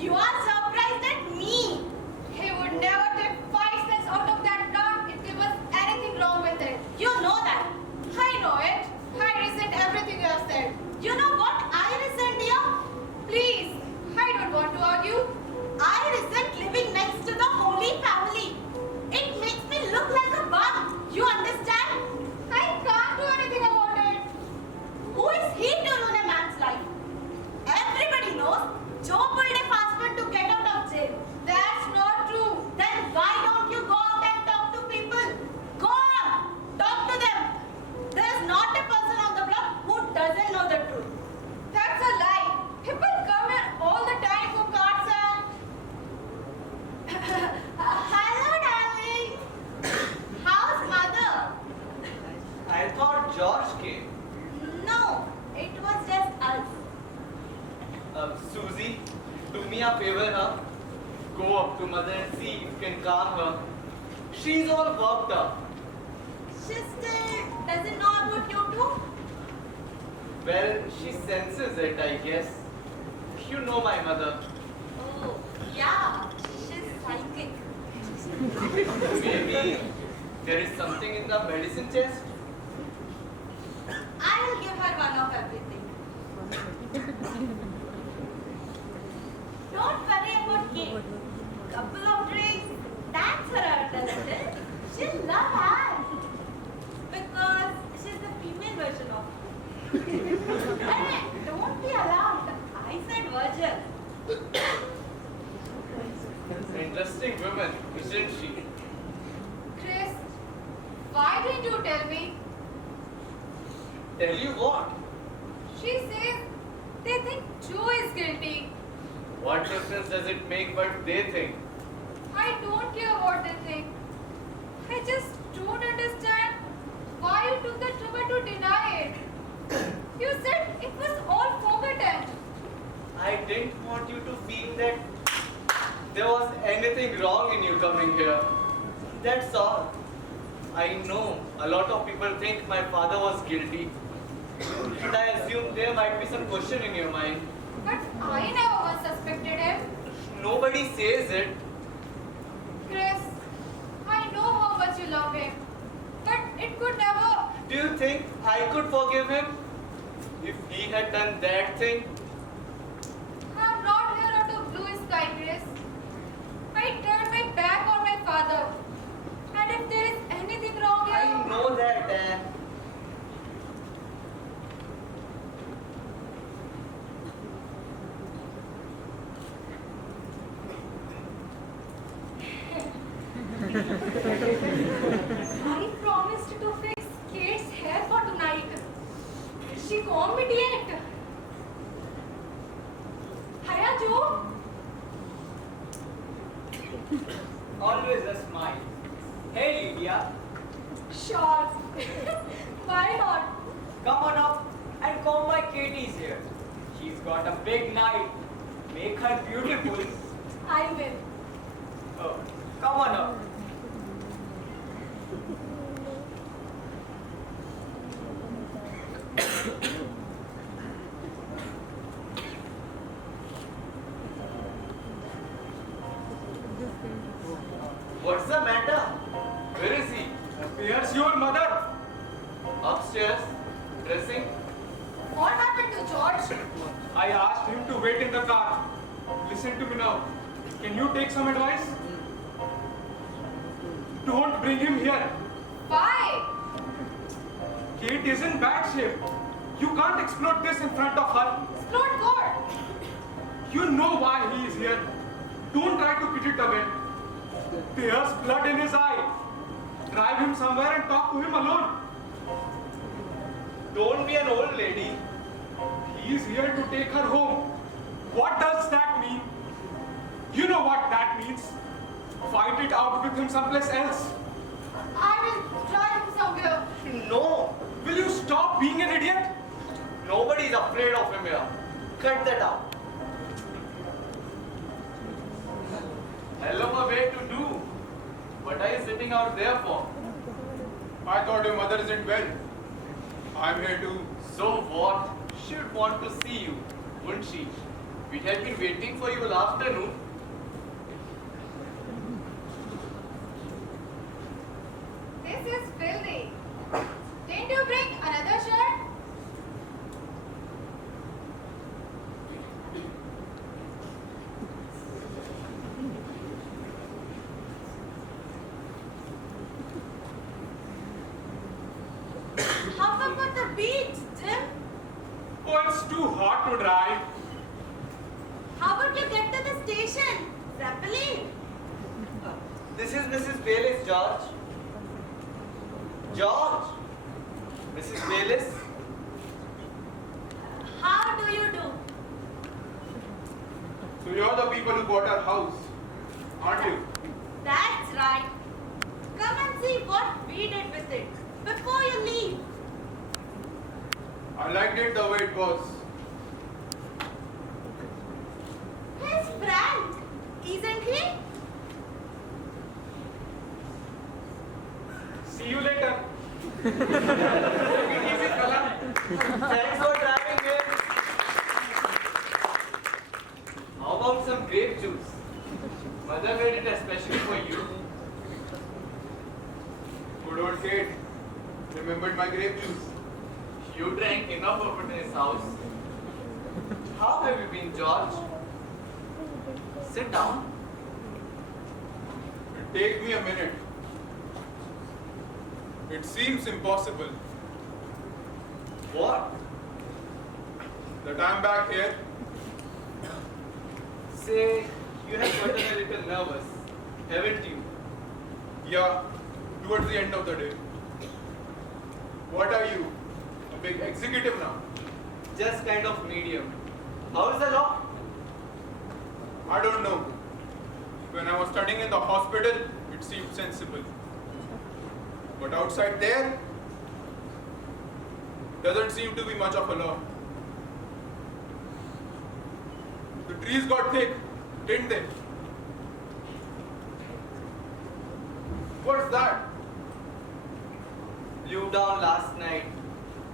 You are surprised at me. He would never take 5 cents out of that note if there was anything wrong with it. You know that. I know it. I resent everything you have said. You know what I resent, dear? Please, I don't want to argue. I resent living next to the Holy Family. It makes me look like a bum. You understand? I can't do anything about it. Who is me a favor, huh? Go up to mother and see if you can calm her. She's all worked up. She still doesn't know about you too? Well, she senses it, I guess. You know my mother. Oh, yeah. She's psychic. Maybe there is something in the medicine chest. I will give her one of everything. Don't worry about Kate. Couple of drinks, that's her out a little. She'll love her. Because she's the female version of her. Hey, don't be alarmed. I said virgin. Interesting woman, isn't she? Chris, why didn't you tell me? Tell you what? She says they think Joe is guilty. What difference does it make what they think? I don't care what they think. I just don't understand why you took the trouble to deny it. You said it was all forgotten. I didn't want you to feel that there was anything wrong in you coming here. That's all. I know a lot of people think my father was guilty. And I assume there might be some question in your mind. But I never once suspected him. Nobody says it. Chris, I know how much you love him. But it could never. Do you think I could forgive him if he had done that thing? I'm not here out of blue sky, Chris. I turned my back on my father. And if there is anything wrong here, I know that, Dad. I promised to fix Kate's hair for tonight. She can't be yet. Hiya, Joe. Always a smile. Hey, Lydia. Sure. Why not? Come on up and comb my Katie's hair. She's got a big night. Make her beautiful. I will. Oh, come on up. What's the matter? Where is he? Here's your mother. Upstairs, dressing. What happened to George? I asked him to wait in the car. Listen to me now. Can you take some advice? Don't bring him here. Why? Kate is in bad shape. You can't explode this in front of her. Explode what? You know why he is here. Don't try to put it away. There's blood in his eye. Drive him somewhere and talk to him alone. Don't be an old lady. He is here to take her home. What does that mean? You know what that means. Fight it out with him someplace else. I will drive him somewhere. No, Will you stop being an idiot? nobody's afraid of him here. Cut that out. Hell of a way to do. What are you sitting out there for? I thought your mother isn't well. I'm here to... So what? She'd want to see you, wouldn't she? We had been waiting for you all afternoon. This is filthy. Didn't you bring another shirt? How about the beach, Jim? Oh, it's too hot to drive. How about you get to the station? Rapidly. This is Mrs. Bayless, George. George! Mrs. Bayless? How do you do? So you're the people who bought our house, aren't you? That's right. Come and see what we did with it before you leave. I liked it the way it was. His easy, fella. Thanks for driving here. How about some grape juice? Mother made it especially for you. Good old kid. Remembered my grape juice. You drank enough of it in his house. How have you been, George? Sit down. It take me a minute. It seems impossible What? that I'm back here. Say, you have gotten a little nervous, haven't you? Yeah, towards the end of the day. What are you? A big executive now? Just kind of medium. How is the law? I don't know. When I was studying in the hospital, it seemed sensible. But outside there, doesn't seem to be much of a law. The trees got thick, didn't they? What's that? Blew down last night.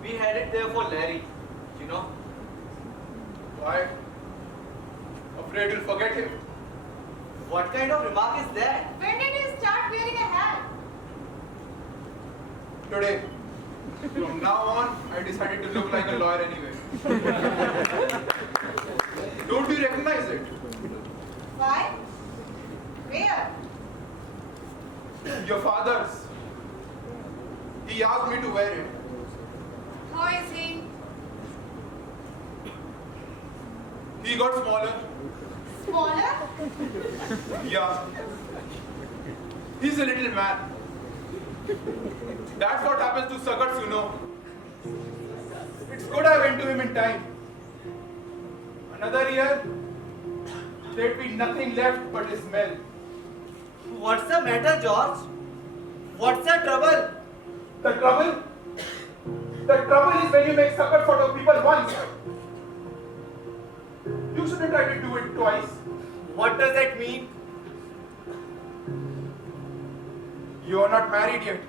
We had it there for Larry, you know. Why? Afraid you'll forget him. What kind of remark is that? When did you start wearing a hat? Today. From now on, I decided to look like a lawyer anyway. Don't you recognize it? Why? Where? Your father's. He asked me to wear it. How is he? He got smaller. Smaller? Yeah. He's a little man. That's what happens to suckers, you know. It's good I went to him in time. Another year, there'd be nothing left but his smell. What's the matter, George? What's the trouble? The trouble? The trouble is when you make suckers out of people once. You shouldn't try to do it twice. What does that mean? You are not married yet.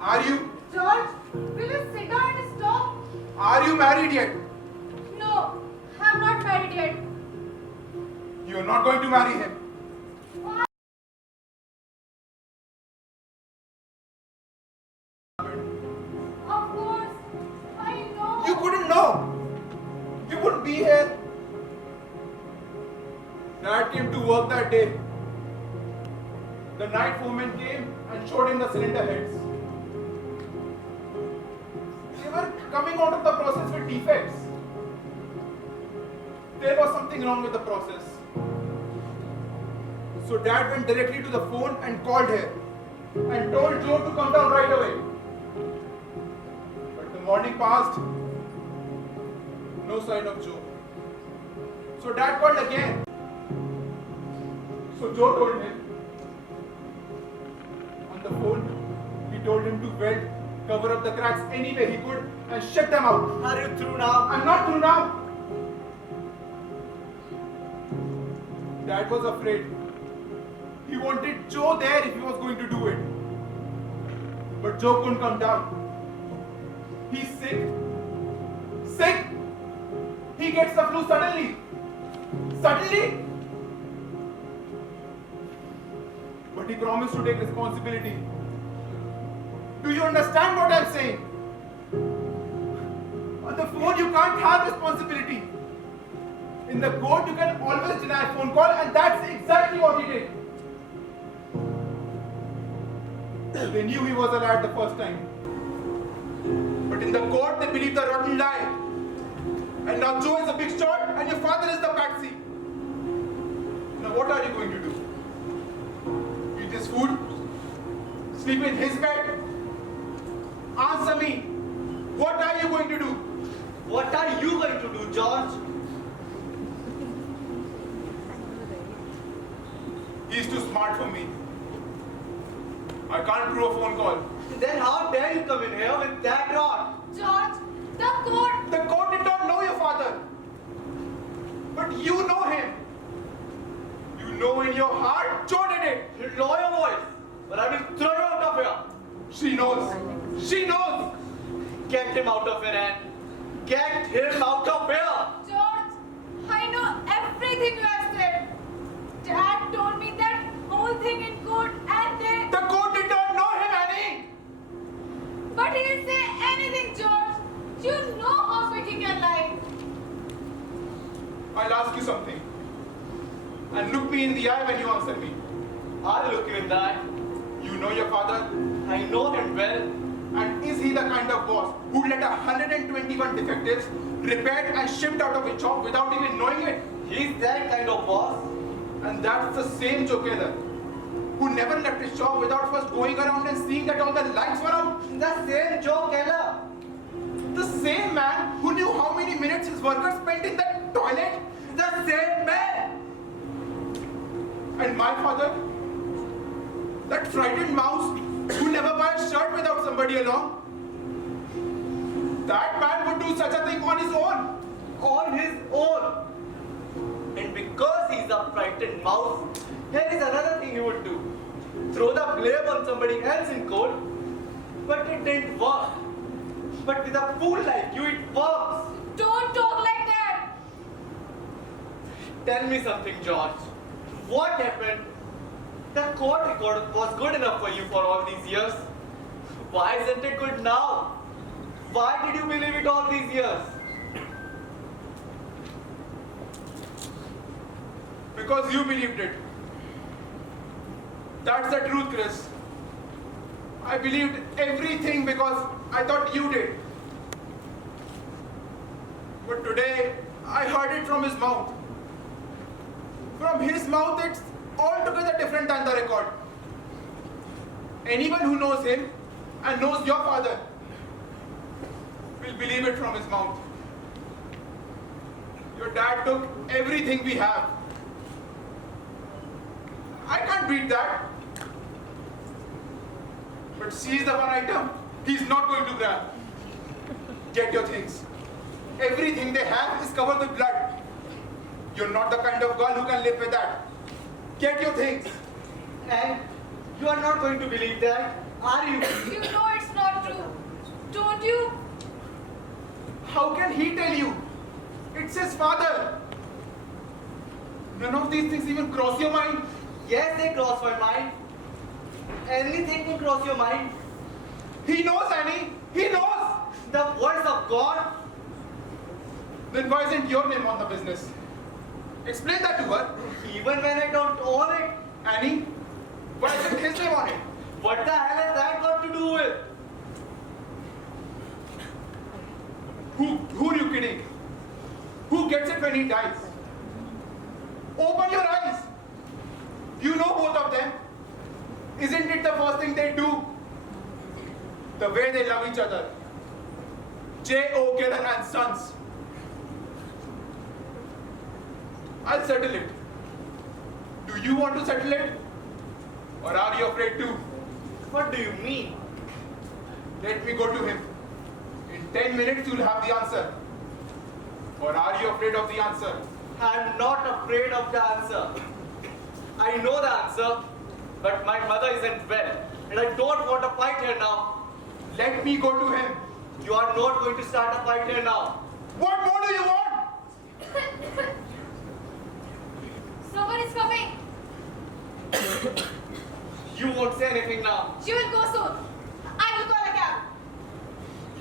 Are you? George, will you sit down and stop? Are you married yet? No, I'm not married yet. You are not going to marry him. Why? Of course, I know. You couldn't know. You wouldn't be here. Dad came to work that day. The night foreman came and showed him the cylinder heads. They were coming out of the process with defects. There was something wrong with the process. So Dad went directly to the phone and called her and told Joe to come down right away. But the morning passed. No sign of Joe. So Dad called again. So Joe told him. On the phone, he told him to weld, cover up the cracks any way he could and shut them out. Are you through now? I'm not through now. Dad was afraid. He wanted Joe there if he was going to do it. But Joe couldn't come down. He's sick. Sick! He gets the flu suddenly. Suddenly? But he promised to take responsibility. Do you understand what I'm saying? On the phone, you can't have responsibility. In the court, you can always deny a phone call, and that's exactly what he did. They knew he was a lad the first time. But in the court, they believe the rotten lie. And now Joe is a big shot, and your father is the patsy. Now, what are you going to do? Eat his food? Sleep in his bed? Answer me. What are you going to do? What are you going to do, George? He's too smart for me. I can't do a phone call. Then how dare you come in here with that rod? George, the court. The court did not know your father. But you know him. You know in your heart Joe did it. You lower your voice, but I will throw you out of here. She knows. She knows. Get him out of here, Anne. Get him out of here. George, I know everything you have said. Dad told me that whole thing in court and they... The court did not know him, Annie. But he didn't say anything, George. You know how quick he can lie. I'll ask you something. And look me in the eye when you answer me. I'll look you in the eye. You know your father? I know him well. And is he the kind of boss who'd let 121 defectives repaired and shipped out of his shop without even knowing it? He's that kind of boss. And that's the same Joe Keller, who never left his shop without first going around and seeing that all the lights were out. The same Joe Keller. The same man who knew how many minutes his workers spent in the toilet. The same man. And my father, that frightened mouse who never buys a shirt without somebody along. That man would do such a thing on his own. On his own. And because he's a frightened mouse, here is another thing he would do. Throw the blame on somebody else in court. But it didn't work. But with a fool like you, it works. Don't talk like that. Tell me something, George. What happened? The court record was good enough for you for all these years. Why isn't it good now? Why did you believe it all these years? Because you believed it. That's the truth, Chris. I believed everything because I thought you did. But today, I heard it from his mouth. From his mouth, it's altogether different than the record. Anyone who knows him and knows your father will believe it from his mouth. Your dad took everything we have. I can't beat that. But she's the one item he's not going to grab. Get your things. Everything they have is covered with blood. You're not the kind of girl who can live with that. Get your things. And you are not going to believe that, are you? You know it's not true. Don't you? How can he tell you? It's his father. None of these things even cross your mind. Yes, they cross my mind. Anything can cross your mind. He knows, Annie. He knows. The voice of God. Then why isn't your name on the business? Explain that to her. Even when I don't own it. Annie, why isn't his name on it? What the hell has that got to do with? Who are you kidding? Who gets it when he dies? Open your eyes. You know both of them. Isn't it the first thing they do? The way they love each other. J.O. Keller and Sons. I'll settle it. Do you want to settle it? Or are you afraid to? What do you mean? Let me go to him. In 10 minutes you'll have the answer. Or are you afraid of the answer? I'm not afraid of the answer. I know the answer, but my mother isn't well, and I don't want to fight here now. Let me go to him. You are not going to start a fight here now. What more do you want? Someone is coming. You won't say anything now. She will go soon. I will call a cab.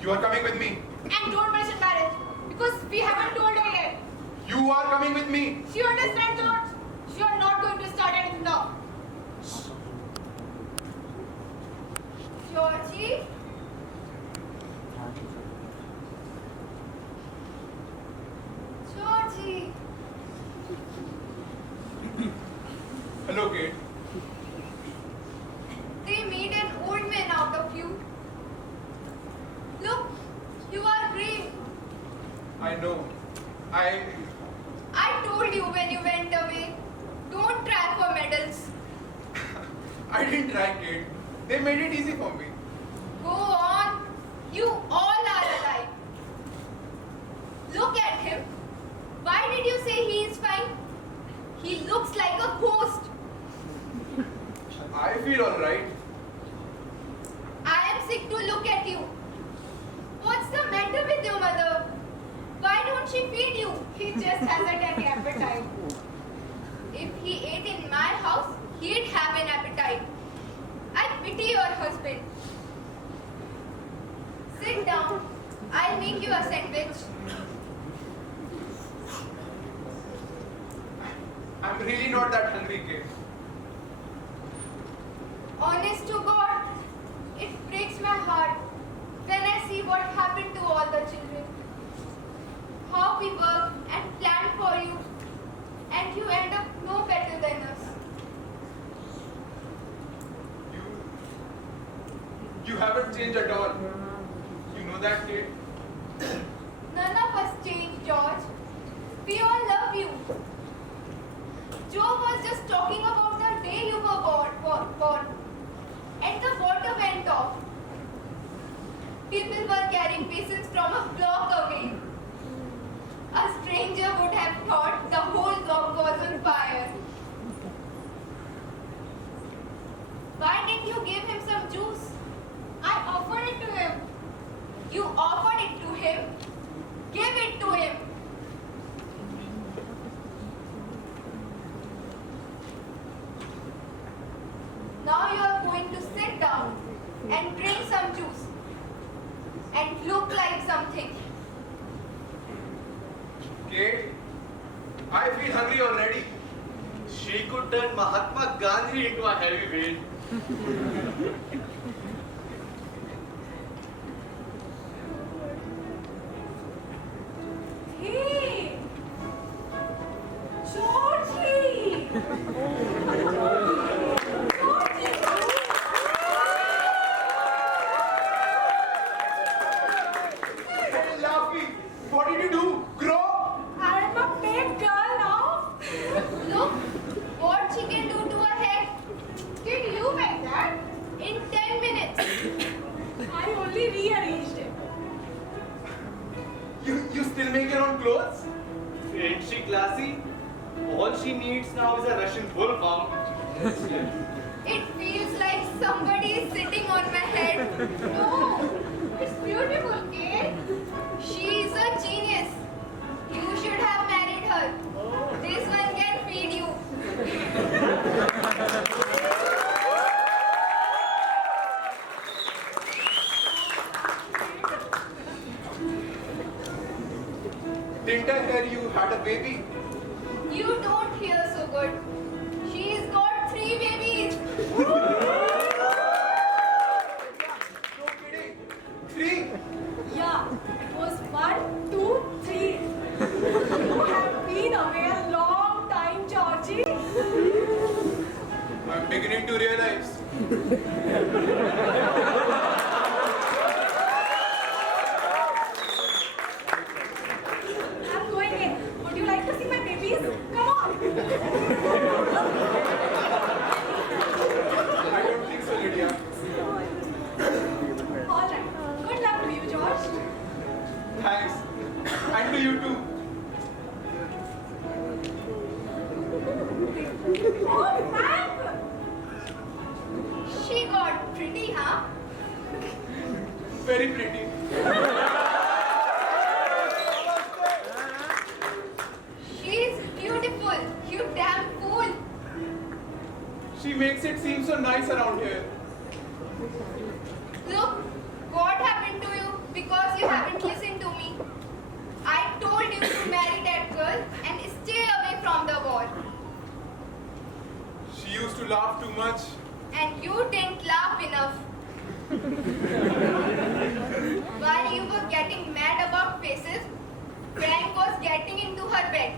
You are coming with me. And don't mention marriage, because we haven't told her yet. You are coming with me. She understands, George. You are not going to start anything now. Georgie? Georgie. Hello, Kate. They made an old man out of you. Look, you are brave. I know. I told you when you went away, don't try for medals. I didn't try, Kate. They made it easy for me. Go on. You all are alive. Look at him. Why did you say he is fine? He looks like a ghost. I feel alright. I am sick to look at you. What's the matter with your mother? Why don't she feed you? He just hasn't any appetite. If he ate in my house, he'd have an appetite. I pity your husband. Sit down. I'll make you a sandwich. I'm really not that hungry, kid. Honest to God, it breaks my heart when I see what happened to all the children. How we work and plan for you, and you end up no better than us. You haven't changed at all. You know that, kid? None of us changed, George. We all love you. Joe was just talking about the day you were born, and the water went off. People were carrying patients from a block away. A stranger would have thought the whole block was on fire. Why didn't you give him some juice? I offered it to him. You offered it to him. Give it to him. Now you are going to sit down and drink some juice and look like something. Kid, I feel hungry already. She could turn Mahatma Gandhi into a heavyweight. Hey! Georgie! Hey, Laffy, what did you do? Grow? I'm a big girl now. Look what she can do to a head Did you make that? in 10 minutes. I only rearranged it. You still make your own clothes? Ain't she classy? All she needs now is a Russian bull pump. It feels like somebody is sitting on my head. No, it's beautiful, kid. She is a genius. You should have married her. This one can feed you. Didn't I hear you had a baby? You don't hear so good. She's got 3 babies. No kidding. 3? Yeah, it was 1, 2, 3. You have been away a long time, Georgie. I'm beginning to realize. I'm going in. Would you like to see my babies? Come on. I don't think so, Lydia. All right. Good luck to you, George. Thanks. And to you too. Oh, Frank! She got pretty, huh? Very pretty. She's beautiful. You damn fool. She makes it seem so nice around here. Look, what happened to you because you haven't listened to me. I told you to marry that girl and stay away from the war. She used to laugh too much. And you didn't laugh enough. While you were getting mad about faces, Frank was getting into her bed.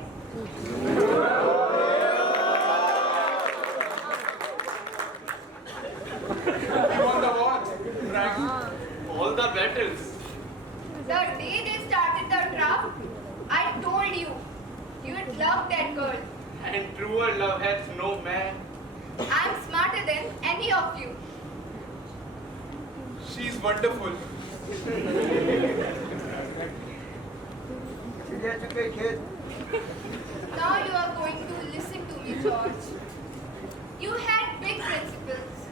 You won the war, Frank. All the battles. The day they started the draft, I told you, you'd love that girl. And truer love hath no man. I'm smarter than any of you. She's wonderful. Now you are going to listen to me, George. You had big principles.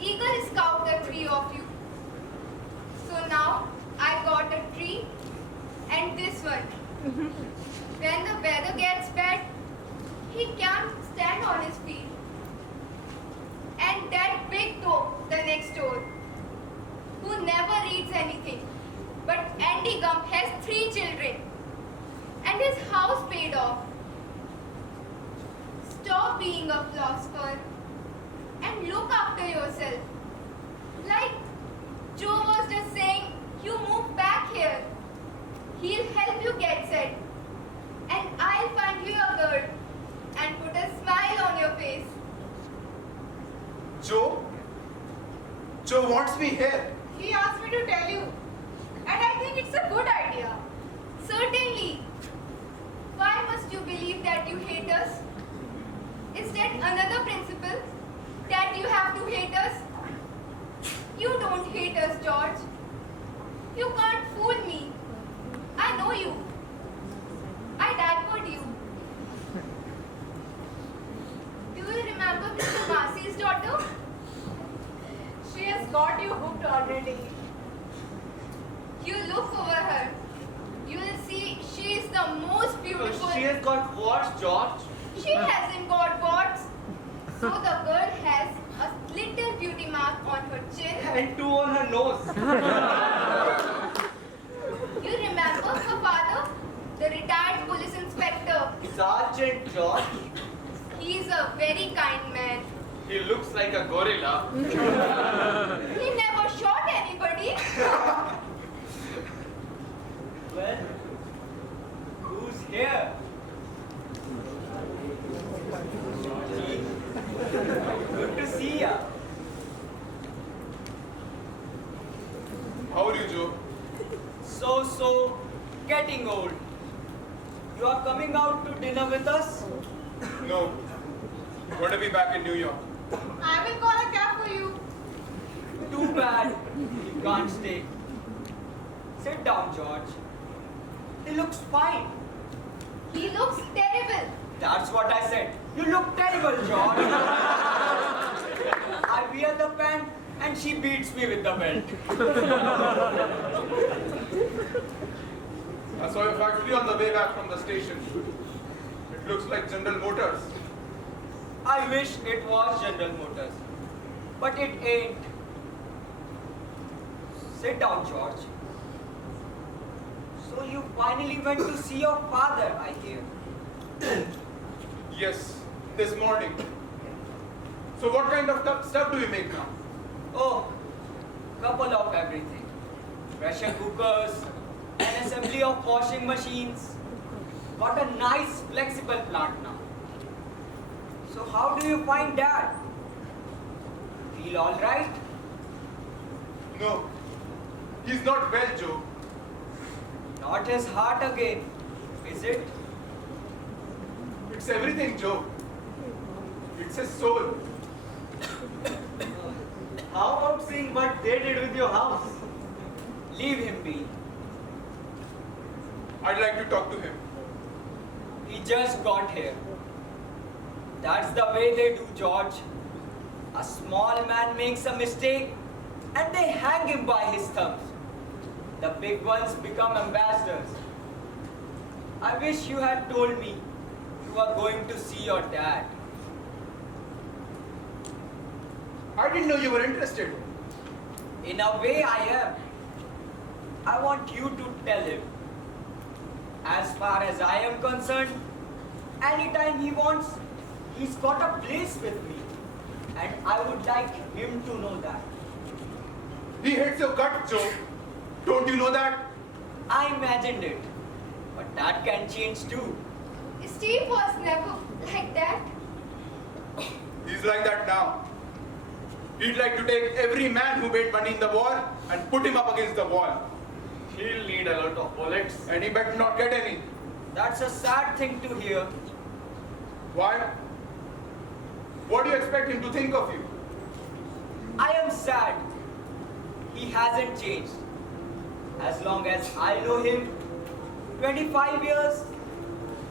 Eagle Scout, the 3 of you. So now I got a tree and this one. When the weather gets bad, he can't stand on his feet. And that big dope, the next door, who never reads anything. But Andy Gump has 3 children and his house paid off. Stop being a philosopher and look after yourself. Like Joe was just saying, you move back here. He'll help you get set. And I'll find you a girl and put a smile on your face. Joe? Joe wants me here. He asked me to tell you. And I think it's a good idea. Certainly. Why must you believe that you hate us? Is that another principle? That you have to hate us? You don't hate us, George. You can't fool me. I know you. I diapered you. Do you remember Mr. Marcy's daughter? She has got you hooked already. You look over her. You will see she is the most beautiful. She has got what, George? She hasn't got warts. So the girl has a little beauty mark on her chin. And 2 on her nose. You remember her father? The retired police inspector. Sergeant George. He is a very kind man. He looks like a gorilla. He never shot anybody. Well, who's here? Good to see ya. How are you, Joe? So, getting old. You are coming out to dinner with us? No. Going to be back in New York. I will call a cab for you. Too bad you can't stay. Sit down, George. He looks fine. He looks terrible. That's what I said. You look terrible, George. I wear the pant and she beats me with the belt. I saw your factory on the way back from the station. It looks like General Motors. I wish it was General Motors, but it ain't. Sit down, George. So you finally went to see your father, I hear. Yes, this morning. So what kind of stuff do you make now? Oh, couple of everything. Pressure cookers, an assembly of washing machines. Got a nice flexible plant now. So how do you find Dad? Feel all right? No. He's not well, Joe. Not his heart again, is it? It's everything, Joe. It's his soul. How about seeing what they did with your house? Leave him be. I'd like to talk to him. He just got here. That's the way they do, George. A small man makes a mistake and they hang him by his thumbs. The big ones become ambassadors. I wish you had told me you are going to see your dad. I didn't know you were interested. In a way, I am. I want you to tell him. As far as I am concerned, anytime he wants, he's got a place with me. And I would like him to know that. He hates your gut, Joe. Don't you know that? I imagined it. But that can change too. Steve was never like that. He's like that now. He'd like to take every man who made money in the war and put him up against the wall. He'll need a lot of bullets. And he better not get any. That's a sad thing to hear. Why? What do you expect him to think of you? I am sad. He hasn't changed. As long as I know him, 25 years,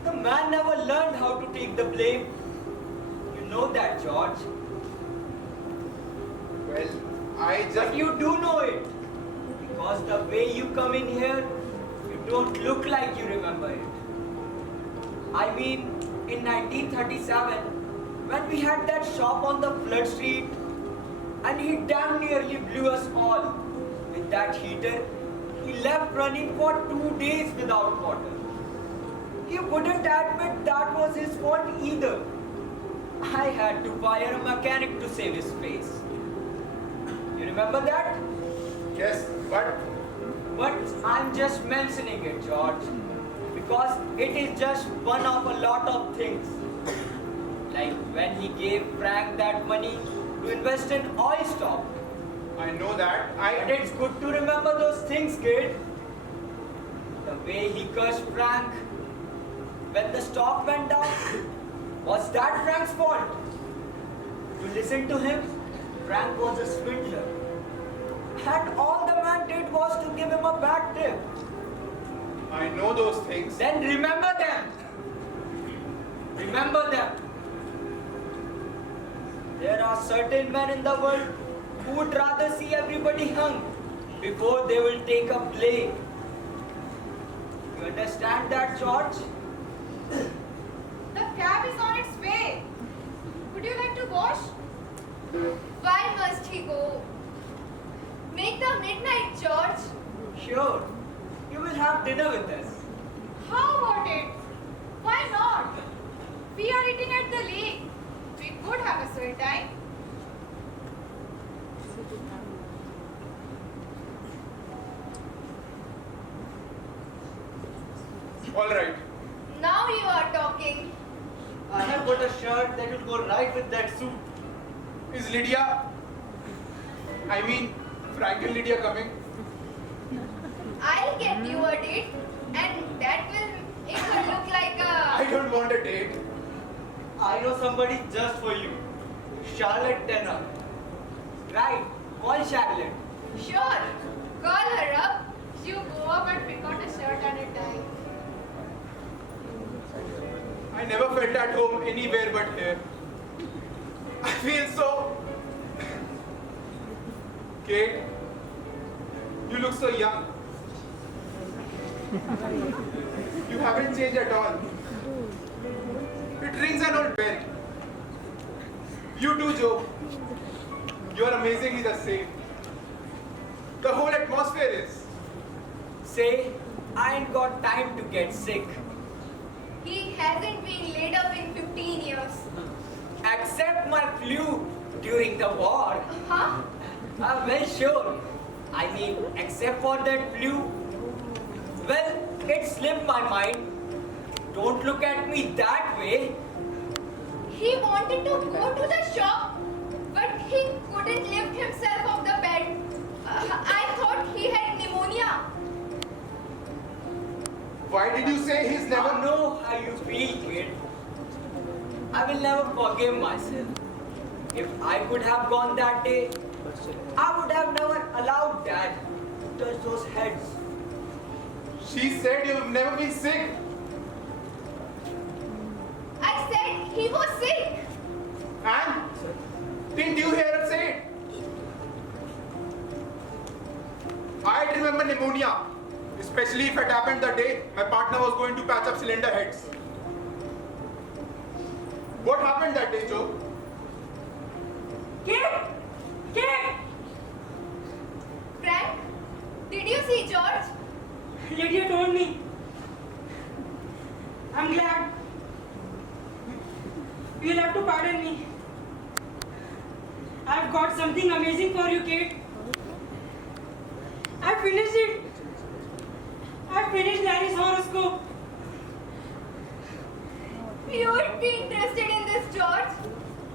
the man never learned how to take the blame. You know that, George. Well, I But just... you do know it. Because the way you come in here, you don't look like you remember it. I mean, in 1937, when we had that shop on the flood street, and he damn nearly blew us all with that heater, he left running for 2 days without water. He wouldn't admit that was his fault either. I had to hire a mechanic to save his face. You remember that? Yes, but But I'm just mentioning it, George, because it is just one of a lot of things. Like when he gave Frank that money to invest in oil stock. I know that. But it's good to remember those things, kid. The way he cursed Frank when the stock went down, was that Frank's fault? To listen to him, Frank was a swindler. And all the man did was to give him a bad tip. I know those things. Then remember them. Remember them. There are certain men in the world who would rather see everybody hung before they will take a blame. You understand that, George? The cab is on its way. Would you like to wash? Why must he go? Make the midnight, George. Sure. You will have dinner with us. How about it? Why not? We are eating at the lake. We could have a swell time. All right. Now you are talking. I have got a shirt that will go right with that suit. Is Lydia, I mean, Frank and Lydia coming? I'll get you a date, and that will make her look like I a... don't want a date. I know somebody just for you. Charlotte Tanner. Right. Call Charlotte. Sure. Call her up. You go up and pick out a shirt and a tie. I never felt at home anywhere but here. I feel so... Kate, you look so young. You haven't changed at all. It rings an old bell. You too, Joe. You are amazingly the same. The whole atmosphere is. Say, I ain't got time to get sick. He hasn't been laid up in 15 years. Except my flu during the war. Huh? Well, sure. I mean, except for that flu. Well, it slipped my mind. Don't look at me that way. He wanted to go to the shop, but he couldn't lift himself off the bed. I thought he had pneumonia. Why did you say he's Never never... know how you feel, kid. I will never forgive myself. If I could have gone that day, I would have never allowed Dad to touch those heads. She said you've never been sick. I said he was sick. And? Didn't you hear her say it? I remember pneumonia. Especially if it happened the day my partner was going to patch up cylinder heads. What happened that day, Joe? Kid! Kid! Frank, did you see George? Lydia told me. I'm glad. You'll have to pardon me. I've got something amazing for you, kid. I finished it. I finished Larry's horoscope. You would be interested in this, George.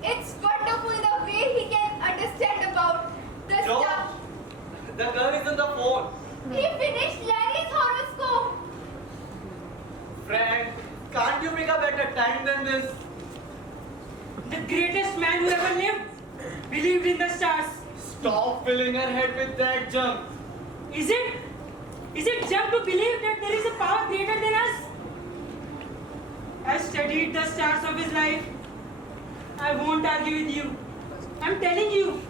It's wonderful the way he can understand about the George? stuff. The girl is on the phone. He finished Larry's horoscope. Frank, can't you make a better time than this? The greatest man who ever lived believed in the stars. Stop filling her head with that junk. Is it? Is it junk to believe that there is a power greater than us? I studied the stars of his life. I won't argue with you. I'm telling you.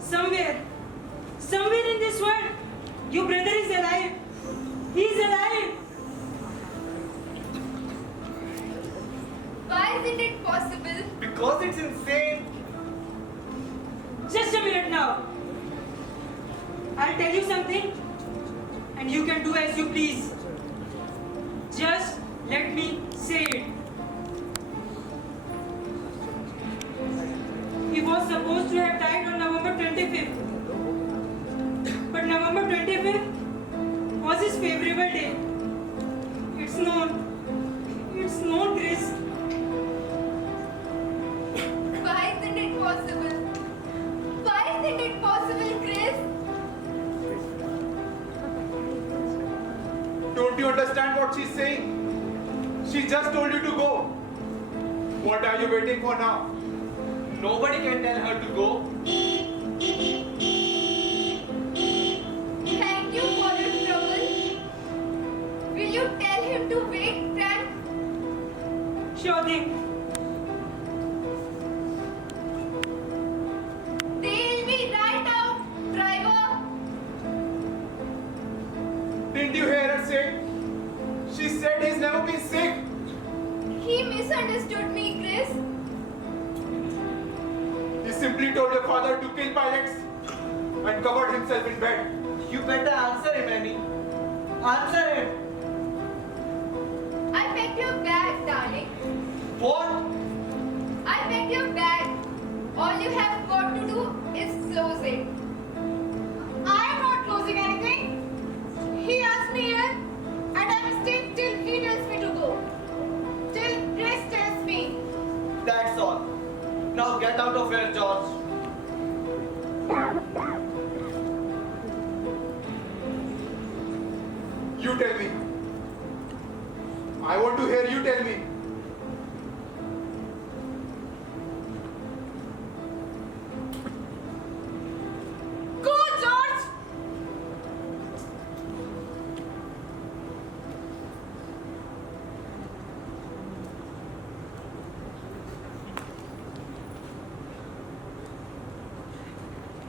Somewhere Somewhere in this world, your brother is alive. He is alive. Why isn't it possible? Because it's insane. Just a minute now. I'll tell you something, and you can do as you please. Just let me say it. He was supposed to have died on November 25th. But November 25th was his favorable day. It's known, Chris. Why isn't it possible? Why isn't it possible, Chris? Don't you understand what she's saying? She just told you to go. What are you waiting for now? Nobody can tell her to go. Thank you for your trouble. Will you tell him to wait, Frank? Sure thing. They'll be right out, driver. Didn't you hear her say? She said he's never been sick. He misunderstood me, Chris. He simply told your father to kill pilots and covered himself in bed. You better answer him, Annie. Answer him. I packed your bag, darling. What? I packed your bag. All you have got to do is close it. I'm not closing anything. He asked me here, and I'm staying till he tells me to go. Till Chris tells me. That's all. Now get out of here, George. You tell me. I want to hear you tell me. Go, George!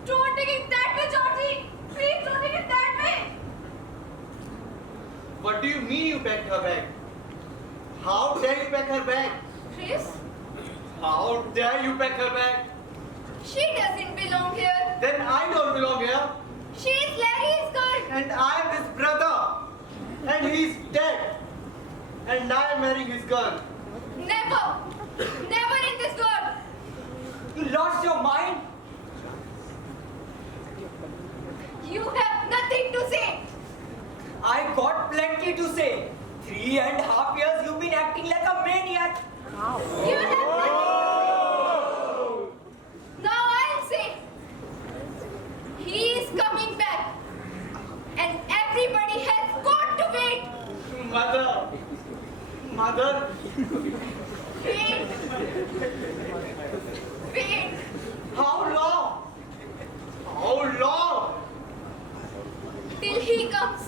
Don't take it that way, Georgie! Please don't take it that way! What do you mean you packed her bag? How dare you pack her bag? Chris, How dare you pack her bag? she doesn't belong here. Then I don't belong here. She's Larry's girl. And I'm his brother. And he's dead. And I'm marrying his girl. Never. Never in this world. You lost your mind? You have nothing to say. I got plenty to say. 3.5 years you've been acting like a maniac. You have nothing. Now I'll say. He is coming back. And everybody has got to wait. Mother. Mother. Wait. Wait. How long? How long? Till he comes.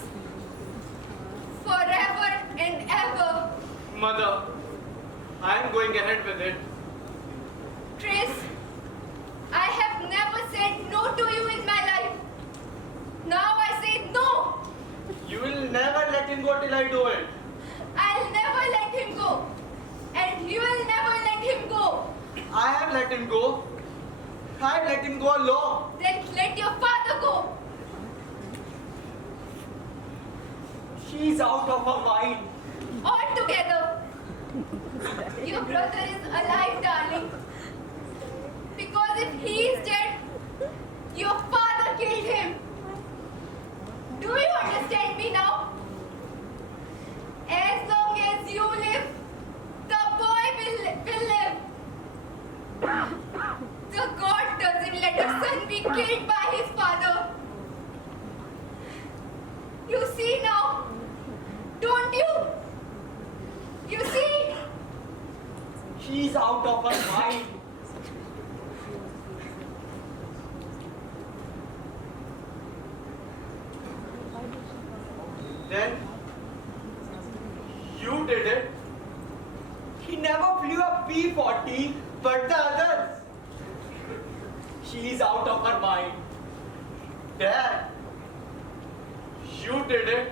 Forever and ever. Mother. I'm going ahead with it. Chris, I have never said no to you in my life. Now I say no. You will never let him go till I do it. I'll never let him go. And you will never let him go. I have let him go. I let him go alone. Then let your father go. She's out of her mind. All together. Your brother is alive, darling. Because if he is dead, your father killed him. Do you understand me now? As long as you live, the boy will live. The God doesn't let a son be killed by his father. You see now, don't you? You see? She's out of her mind. Then you did it. He never flew a P-40, But the others. she's out of her mind. Dad, you did it.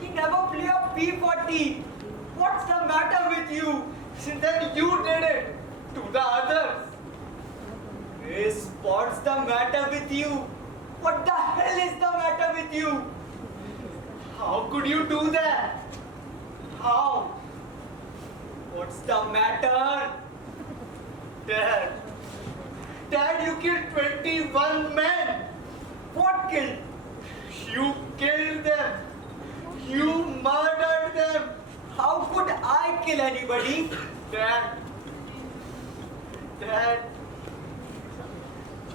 He never played a P40. What's the matter with you? Then you did it to the others. Chris, what's the matter with you? What the hell is the matter with you? How could you do that? How? What's the matter? Dad, you killed 21 men. What killed? You killed them. You murdered them. How could I kill anybody? Dad,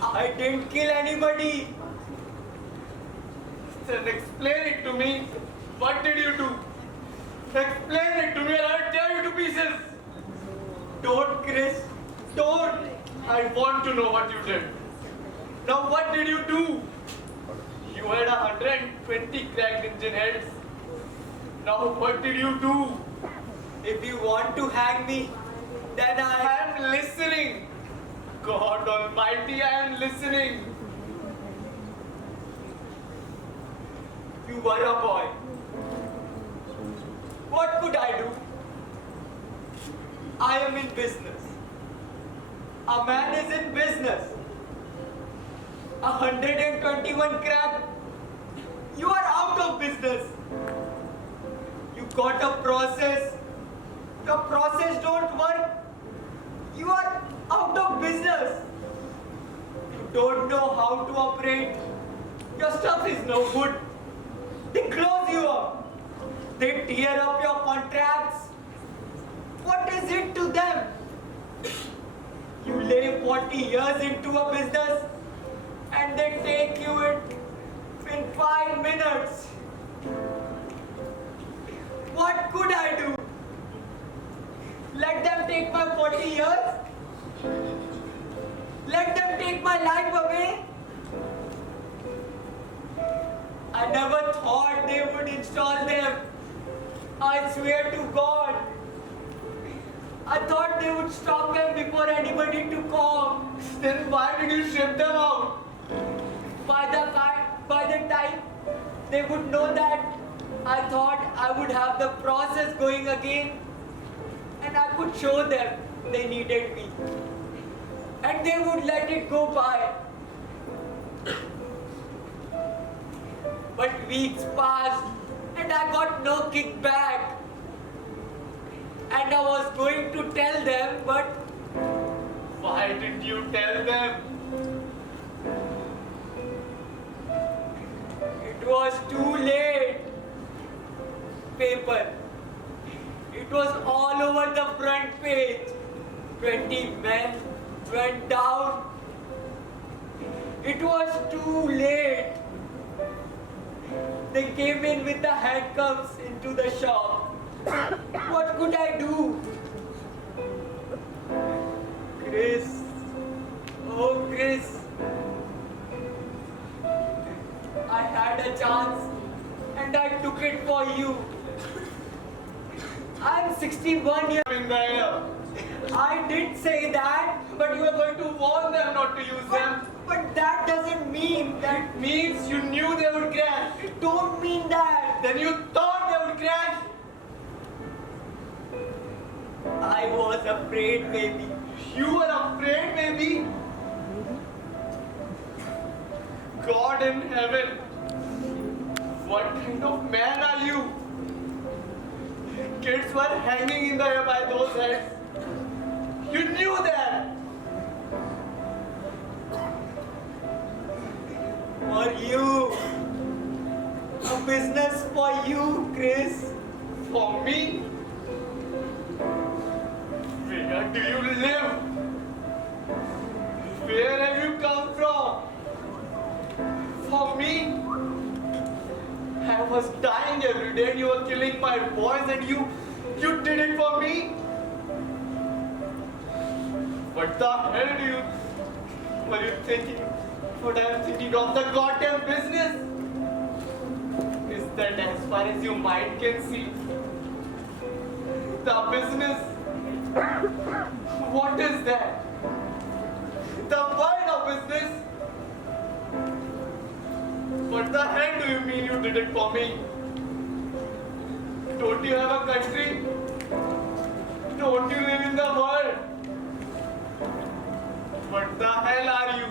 I didn't kill anybody. then explain it to me. What did you do? Explain it to me or I'll tear you to pieces. Don't, Chris. Don't. I want to know what you did. Now what did you do? You had 120 cracked engine heads. Now what did you do? If you want to hang me, then I am listening. God Almighty, I am listening. You were a boy. What could I do? I am in business. A man is in business. 121 crack. You are out of business. You got a process. Your process don't work. You are out of business. You don't know how to operate. Your stuff is no good. They close you up. They tear up your contracts. What is it to them? You lay 40 years into a business and they take you in 5 minutes. What could I do? Let them take my 40 years? Let them take my life away? I never thought they would install them. I swear to God. I thought they would stop them before anybody to come. Then why did you ship them out? By the time they would know that, I thought I would have the process going again and I could show them they needed me. And they would let it go by. But weeks passed and I got no kickback. And I was going to tell them, but Why didn't you tell them? it was too late. Paper. It was all over the front page. 20 men went down. It was too late. They came in with the handcuffs into the shop. What could I do? Chris. Oh, Chris. I had a chance and I took it for you. I'm 61 years. In the air. I did say that, But you were going to warn them not to use them. but that doesn't mean that. It means you knew they would crash. It don't mean that. Then you thought they would crash. I was afraid, baby. You were afraid, maybe? God in heaven, what kind of man are you? Kids were hanging in the air by those heads. You knew that. For you. A business for you, Chris. For me? Where do you live? Where have you come from? For me? I was dying every day and you were killing my boys and you did it for me? What the hell were you thinking? What I am thinking of the goddamn business? Is that as far as your mind can see? The business? What is that? The point of business? What the hell do you mean you did it for me? Don't you have a country? Don't you live in the world? What the hell are you?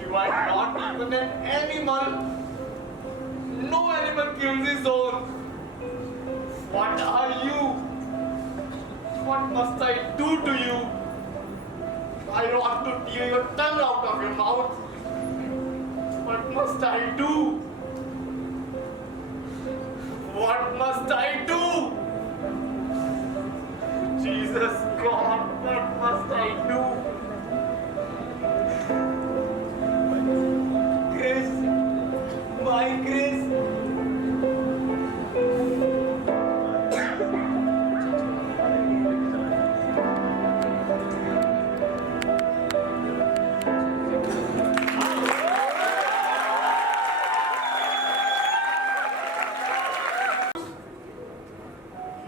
You are not even an animal. No animal kills his own. What are you? What must I do to you? I want to tear your tongue out of your mouth. What must I do? What must I do? Jesus God, what must I do? Chris, my Chris.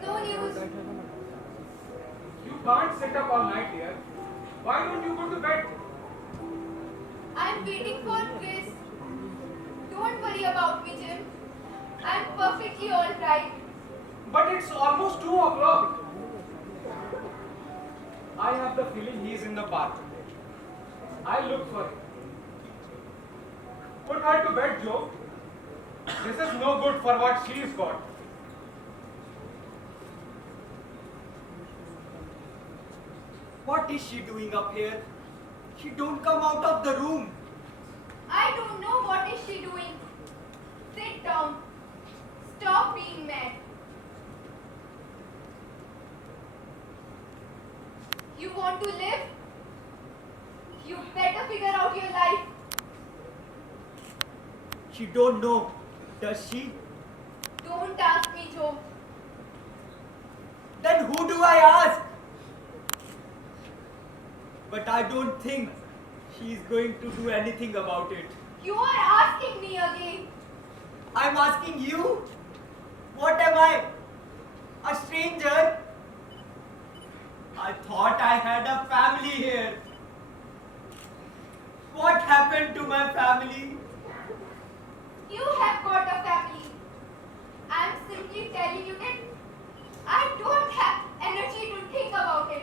No news. You can't sit up all night here. Why don't you go to bed? I'm waiting for Chris. Don't worry about me, Jim. I'm perfectly alright. But it's almost 2 o'clock. I have the feeling he's in the bath. I'll look for him. Put her to bed, Joe. This is no good for what she's got. What is she doing up here? She don't come out of the room. I don't know what is she doing. Sit down. Stop being mad. You want to live? You better figure out your life. She don't know, does she? Don't ask me, Joe. Then who do I ask? But I don't think she's going to do anything about it. You are asking me again. I'm asking you? What am I? A stranger? I thought I had a family here. What happened to my family? You have got a family. I'm simply telling you that I don't have energy to think about it.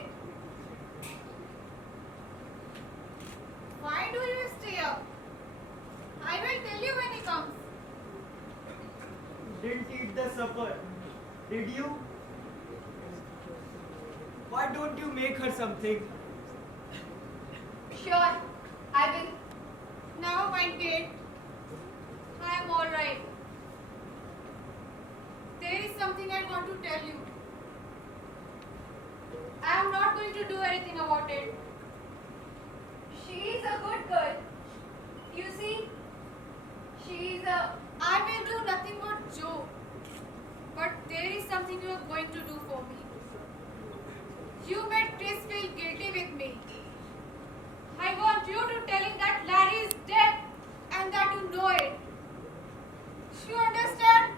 Why do you stay up? I will tell you when he comes. Didn't eat the supper. Did you? Why don't you make her something? Sure, I will. Never mind, Kate. I am alright. There is something I want to tell you. I am not going to do anything about it. She is a good girl. You see, she is a... I will do nothing but Joe. But there is something you are going to do for me. You made Chris feel guilty with me. I want you to tell him that Larry is dead and that you know it. You understand?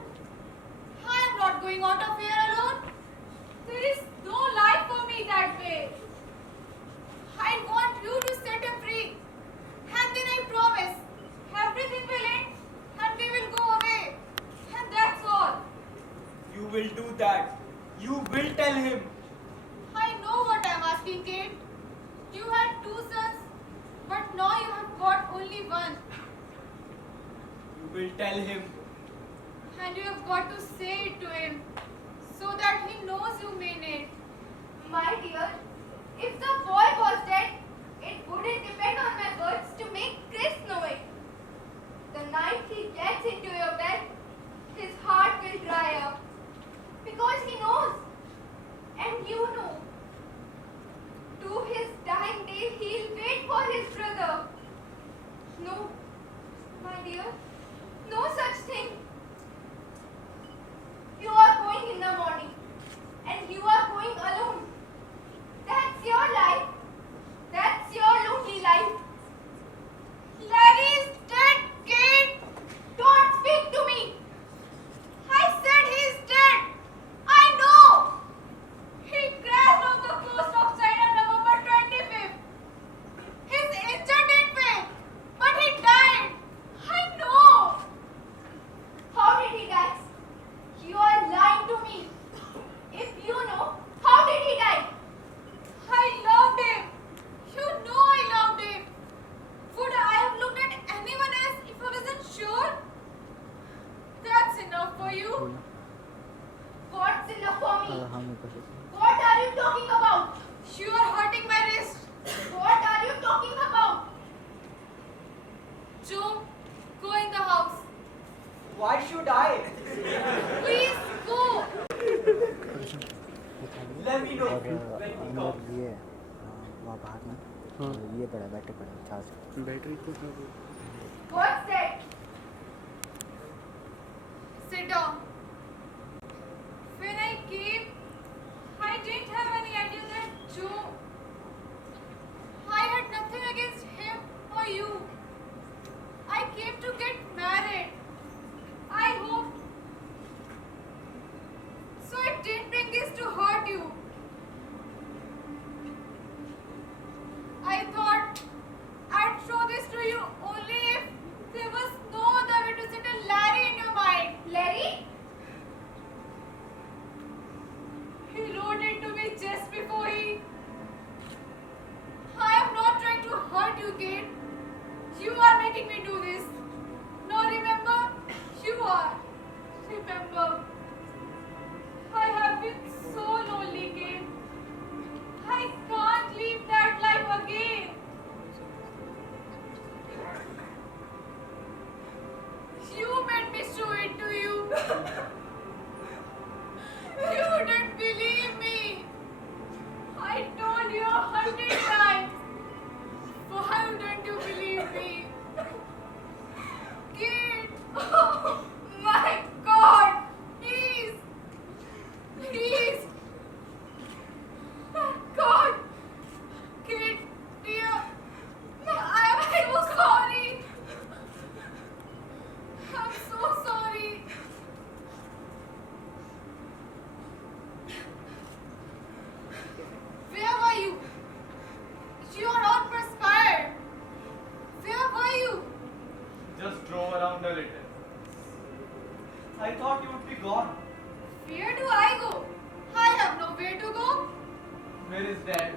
I am not going out of here alone. There is no life for me that way. I want you to set him free. And then I promise everything will end and we will go away. And that's all. You will do that. You will tell him. I know what I'm asking, Kate. You had 2 sons, but now you have got only one. You will tell him. And you have got to say it to him so that he knows you mean it. My dear, if the boy was dead, it wouldn't depend on my words to make Chris know it. The night he gets into your bed, his heart will dry up. Because he knows. And you know. To his dying day, he'll wait for his brother. No, my dear, no such thing. You are going in the morning, and you are going alone. That's your life. That's your lonely life. Larry is dead, Kate. Don't speak to me. for you? What's enough for me? हाँ मैं कर सकता What are you talking about? You are hurting my wrist. What are you talking about? Joe, go in the house. Why should I? Please go. Let me know और when we अंदर come. ये वहाँ बाहर ना हाँ। ये पड़ा battery पड़ा चार्ज बैटरी तो सब What's that? Sit down. When I came, I didn't have any idea that Joe. I had nothing against him or you. I came to get married. I hoped. So I didn't bring this to hurt you. I thought I'd show this to you only if there was no other way to settle Larry in your mind. Larry? He wrote it to me just before he. I am not trying to hurt you, Kate. You are making me do this. No, remember? You are. Remember. I have been so lonely, Kate. I can't live that life again. You made me show it to you. You didn't believe me. I told you 100 times. Why wouldn't you believe me? Kid, oh my God, please, please. God, kid, dear, I am so sorry. I'm so sorry. Where were you? You are all perspired. Where were you? Just drove around a little. I thought you would be gone. Where do I go? I have nowhere to go. Where is Dad?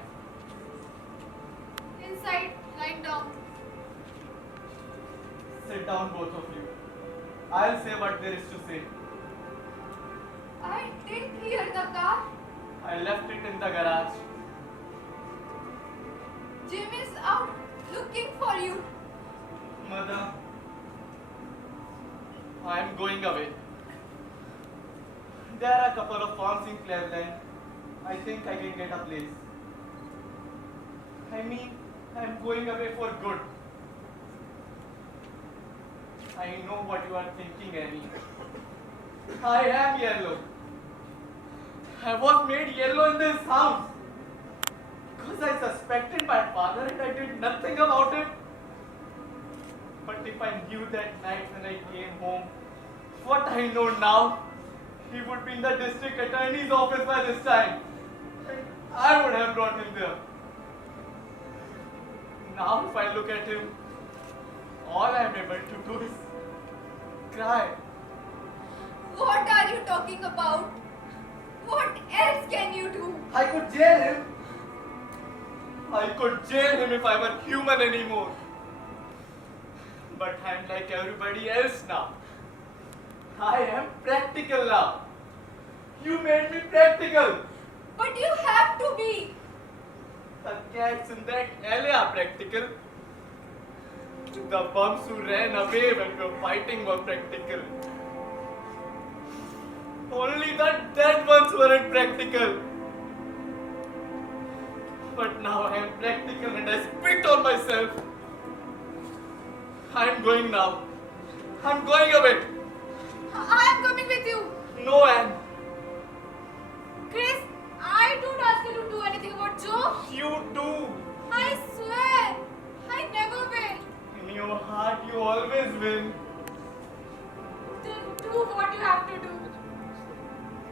Inside, lying down. Sit down, both of you. I'll say what there is to say. I didn't hear the car. I left it in the garage. Jim is out looking for you. Mother, I am going away. There are a couple of farms in Cleveland. I think I can get a place. I mean, I am going away for good. I know what you are thinking, Annie. I am yellow. I was made yellow in this house. Because I suspected my father and I did nothing about it. But if I knew that night when I came home, what I know now, he would be in the district attorney's office by this time. And I would have brought him there. Now if I look at him, all I am able to do is cry. What are you talking about? What else can you do? I could jail him. I could jail him if I were human anymore. But I'm like everybody else now. I am practical now. You made me practical. But you have to be. The cats in that alley are practical. The bums who ran away when we were fighting were practical. Only the dead ones weren't practical. But now I am practical and I spit on myself. I am going now. I'm going away. I am coming with you. No, Anne. Chris, I don't ask you to do anything about Joe. You do. I swear, I never will. In your heart, you always win. Then do what you have to do.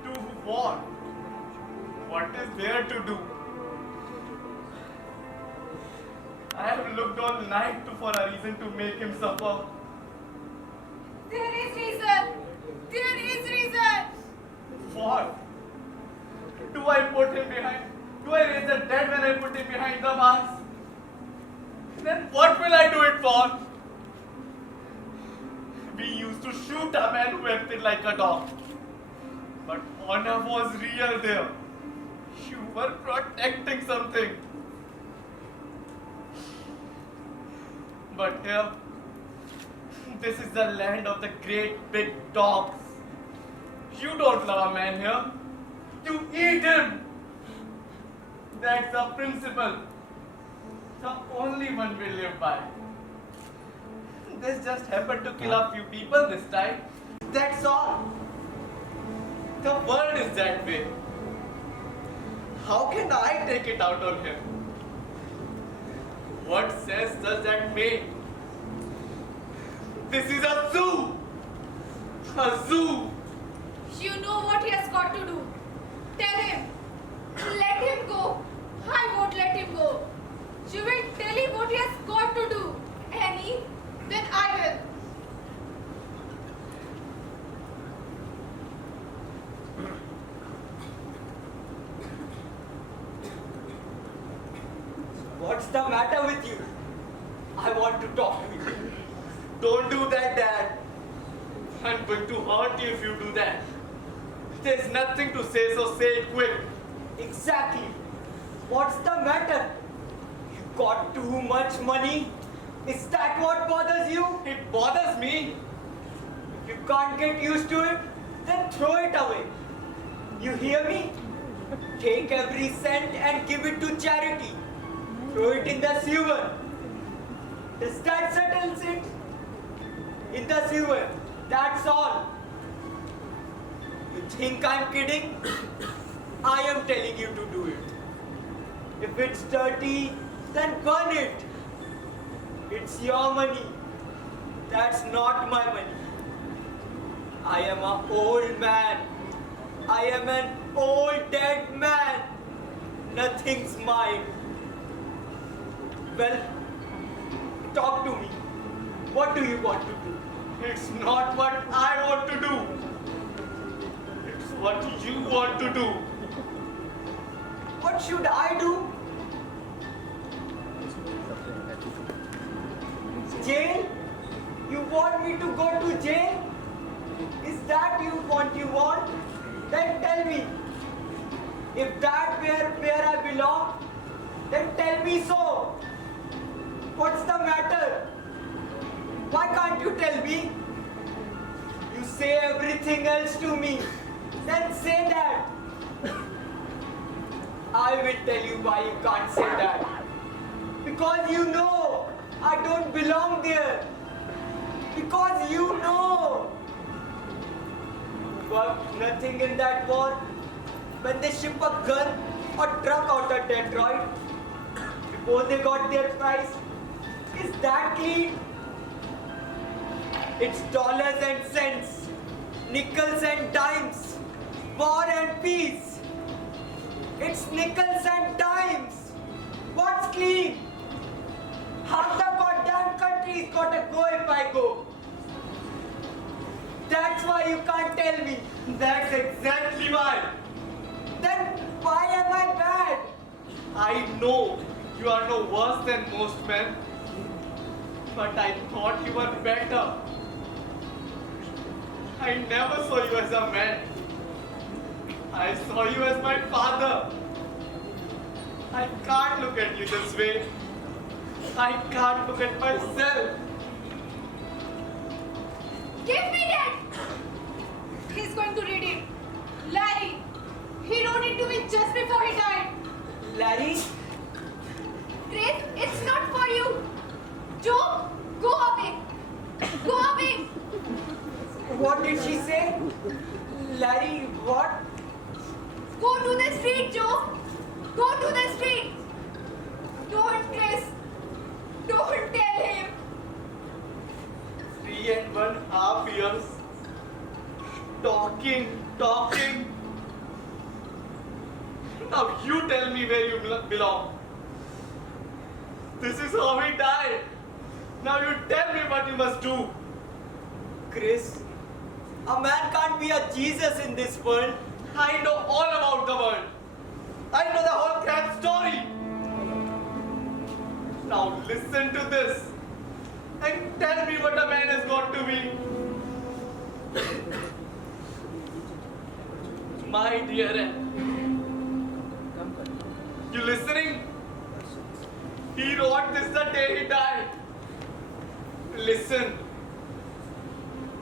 Do what? What is there to do? I have looked all night for a reason to make him suffer. There is reason. There is reason. What? Do I put him behind? Do I raise the dead when I put him behind the bars? Then what will I do it for? We used to shoot a man who acted like a dog. But honor was real there. You were protecting something. But here, this is the land of the great big dogs. You don't love a man here. You eat him. That's the principle. The only one we live by. This just happened to kill a few people this time. That's all. The world is that way. How can I take it out on him? What sense does that make? This is a zoo! A zoo! You know what he has got to do. Tell him. Let him go. I won't let him go. You will tell him what he has got to do. Annie, then I will. What's the matter with you? I want to talk to you. Don't do that, Dad. I'm going to hurt you if you do that. There's nothing to say, so say it quick. Exactly. What's the matter? You got too much money? Is that what bothers you? It bothers me. If you can't get used to it, then throw it away. You hear me? Take every cent and give it to charity. Throw it in the sewer. Does that settles it? In the sewer. That's all. You think I'm kidding? I am telling you to do it. If it's dirty, then burn it. It's your money. That's not my money. I am an old man. I am an old dead man. Nothing's mine. Well, talk to me. What do you want to do? It's not what I want to do. It's what you want to do. What should I do? Jail? You want me to go to jail? Is that what you want? Then tell me. If that's where I belong, then tell me so. What's the matter? Why can't you tell me? You say everything else to me. Then say that. I will tell you why you can't say that. Because you know I don't belong there. Because you know. But nothing in that war. When they ship a gun or truck out of Detroit, before they got their price, is that clean? It's dollars and cents, nickels and dimes, war and peace. It's nickels and dimes. What's clean? Half the goddamn country's gotta go if I go. That's why you can't tell me. That's exactly why. Then why am I bad? I know you are no worse than most men. But I thought you were better. I never saw you as a man. I saw you as my father. I can't look at you this way. I can't look at myself. Give me that! He's going to read it. Larry, he wrote it to me just before he died. Larry? Grace, it's not for you. Joe, go away. Go away. What did she say? Larry, what? Go to the street, Joe. Go to the street. Don't, Chris. Don't tell him. 3.5 years. Talking. Now you tell me where you belong. This is how he died. Now you tell me what you must do. Chris, a man can't be a Jesus in this world. I know all about the world. I know the whole crap story. Now listen to this and tell me what a man has got to be. My dear Anne, you listening? He wrote this the day he died. Listen.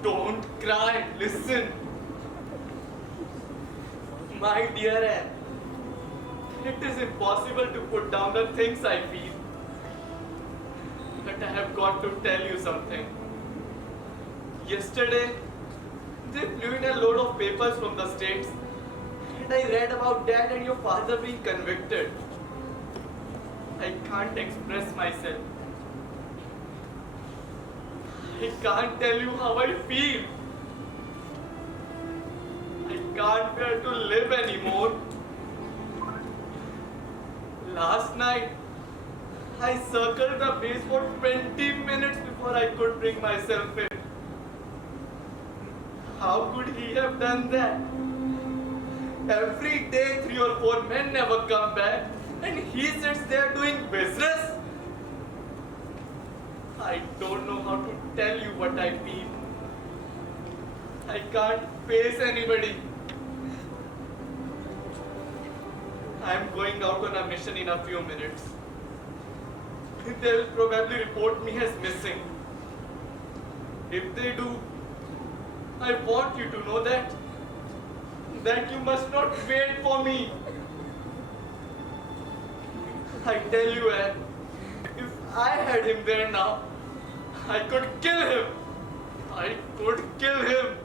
Don't cry. Listen. My dear Anne, it is impossible to put down the things I feel. But I have got to tell you something. Yesterday, they flew in a load of papers from the States, and I read about Dad and your father being convicted. I can't express myself. I can't tell you how I feel. I can't bear to live anymore. Last night, I circled the base for 20 minutes before I could bring myself in. How could he have done that? Every day 3 or 4 men never come back and he sits there doing business. I don't know how to tell you what I feel. I can't face anybody. I'm going out on a mission in a few minutes. They'll probably report me as missing. If they do, I want you to know that you must not wait for me. I tell you, Anne, if I had him there now, I could kill him. I could kill him.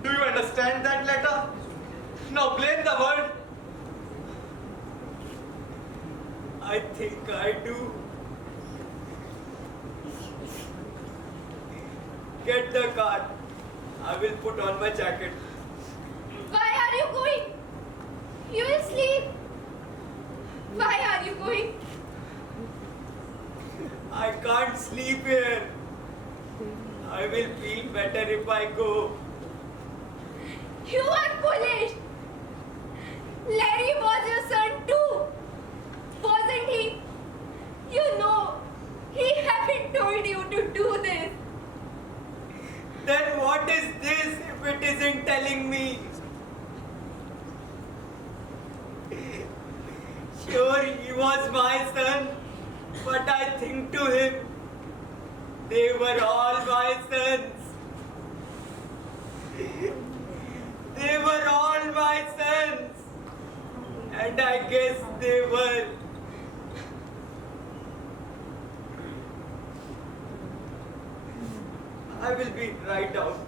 Do you understand that letter? Now blame the world. I think I do. Get the car. I will put on my jacket. Why are you going? You will sleep. Why are you going? I can't sleep here. I will feel better if I go. You are foolish. Larry was your son too. Wasn't he? You know, he haven't told you to do this. Then what is this if it isn't telling me? Sure, he was my son, but I think to him, they were all my sons. They were all my sons. And I guess they were. I will be right out.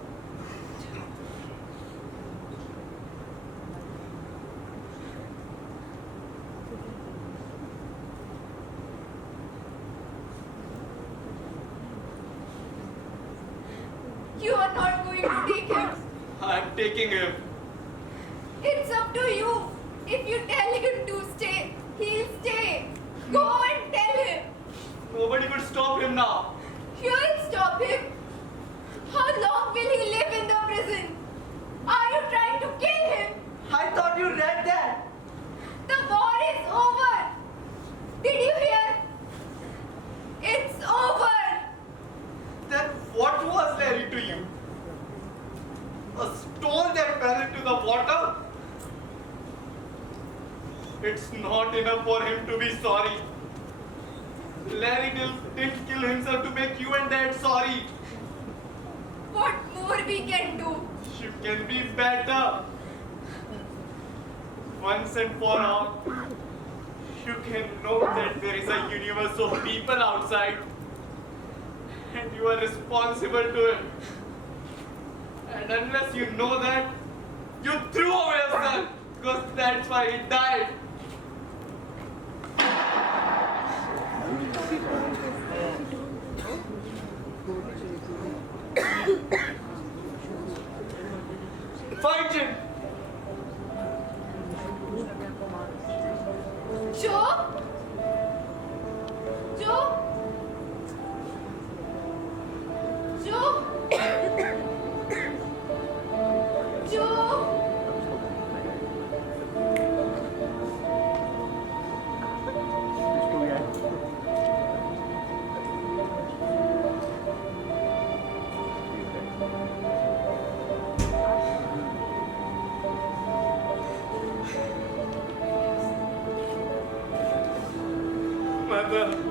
You are not going to take him. I'm taking him. It's up to you. If you tell him to stay, he'll stay. Go and tell him. Nobody could stop him now. You'll stop him. How long will he live in the prison? Are you trying to kill him? I thought you read that. The war is over. Did you hear? It's over. Then what was Larry to you? A stone that fell into the water? It's not enough for him to be sorry. Larry didn't kill himself to make you and Dad sorry. What more we can do? You can be better. Once and for all, you can know that there is a universe of people outside and you are responsible to it. And unless you know that, you threw away your son because that's why he died. Find him! Joe? Joe? Joe? brother.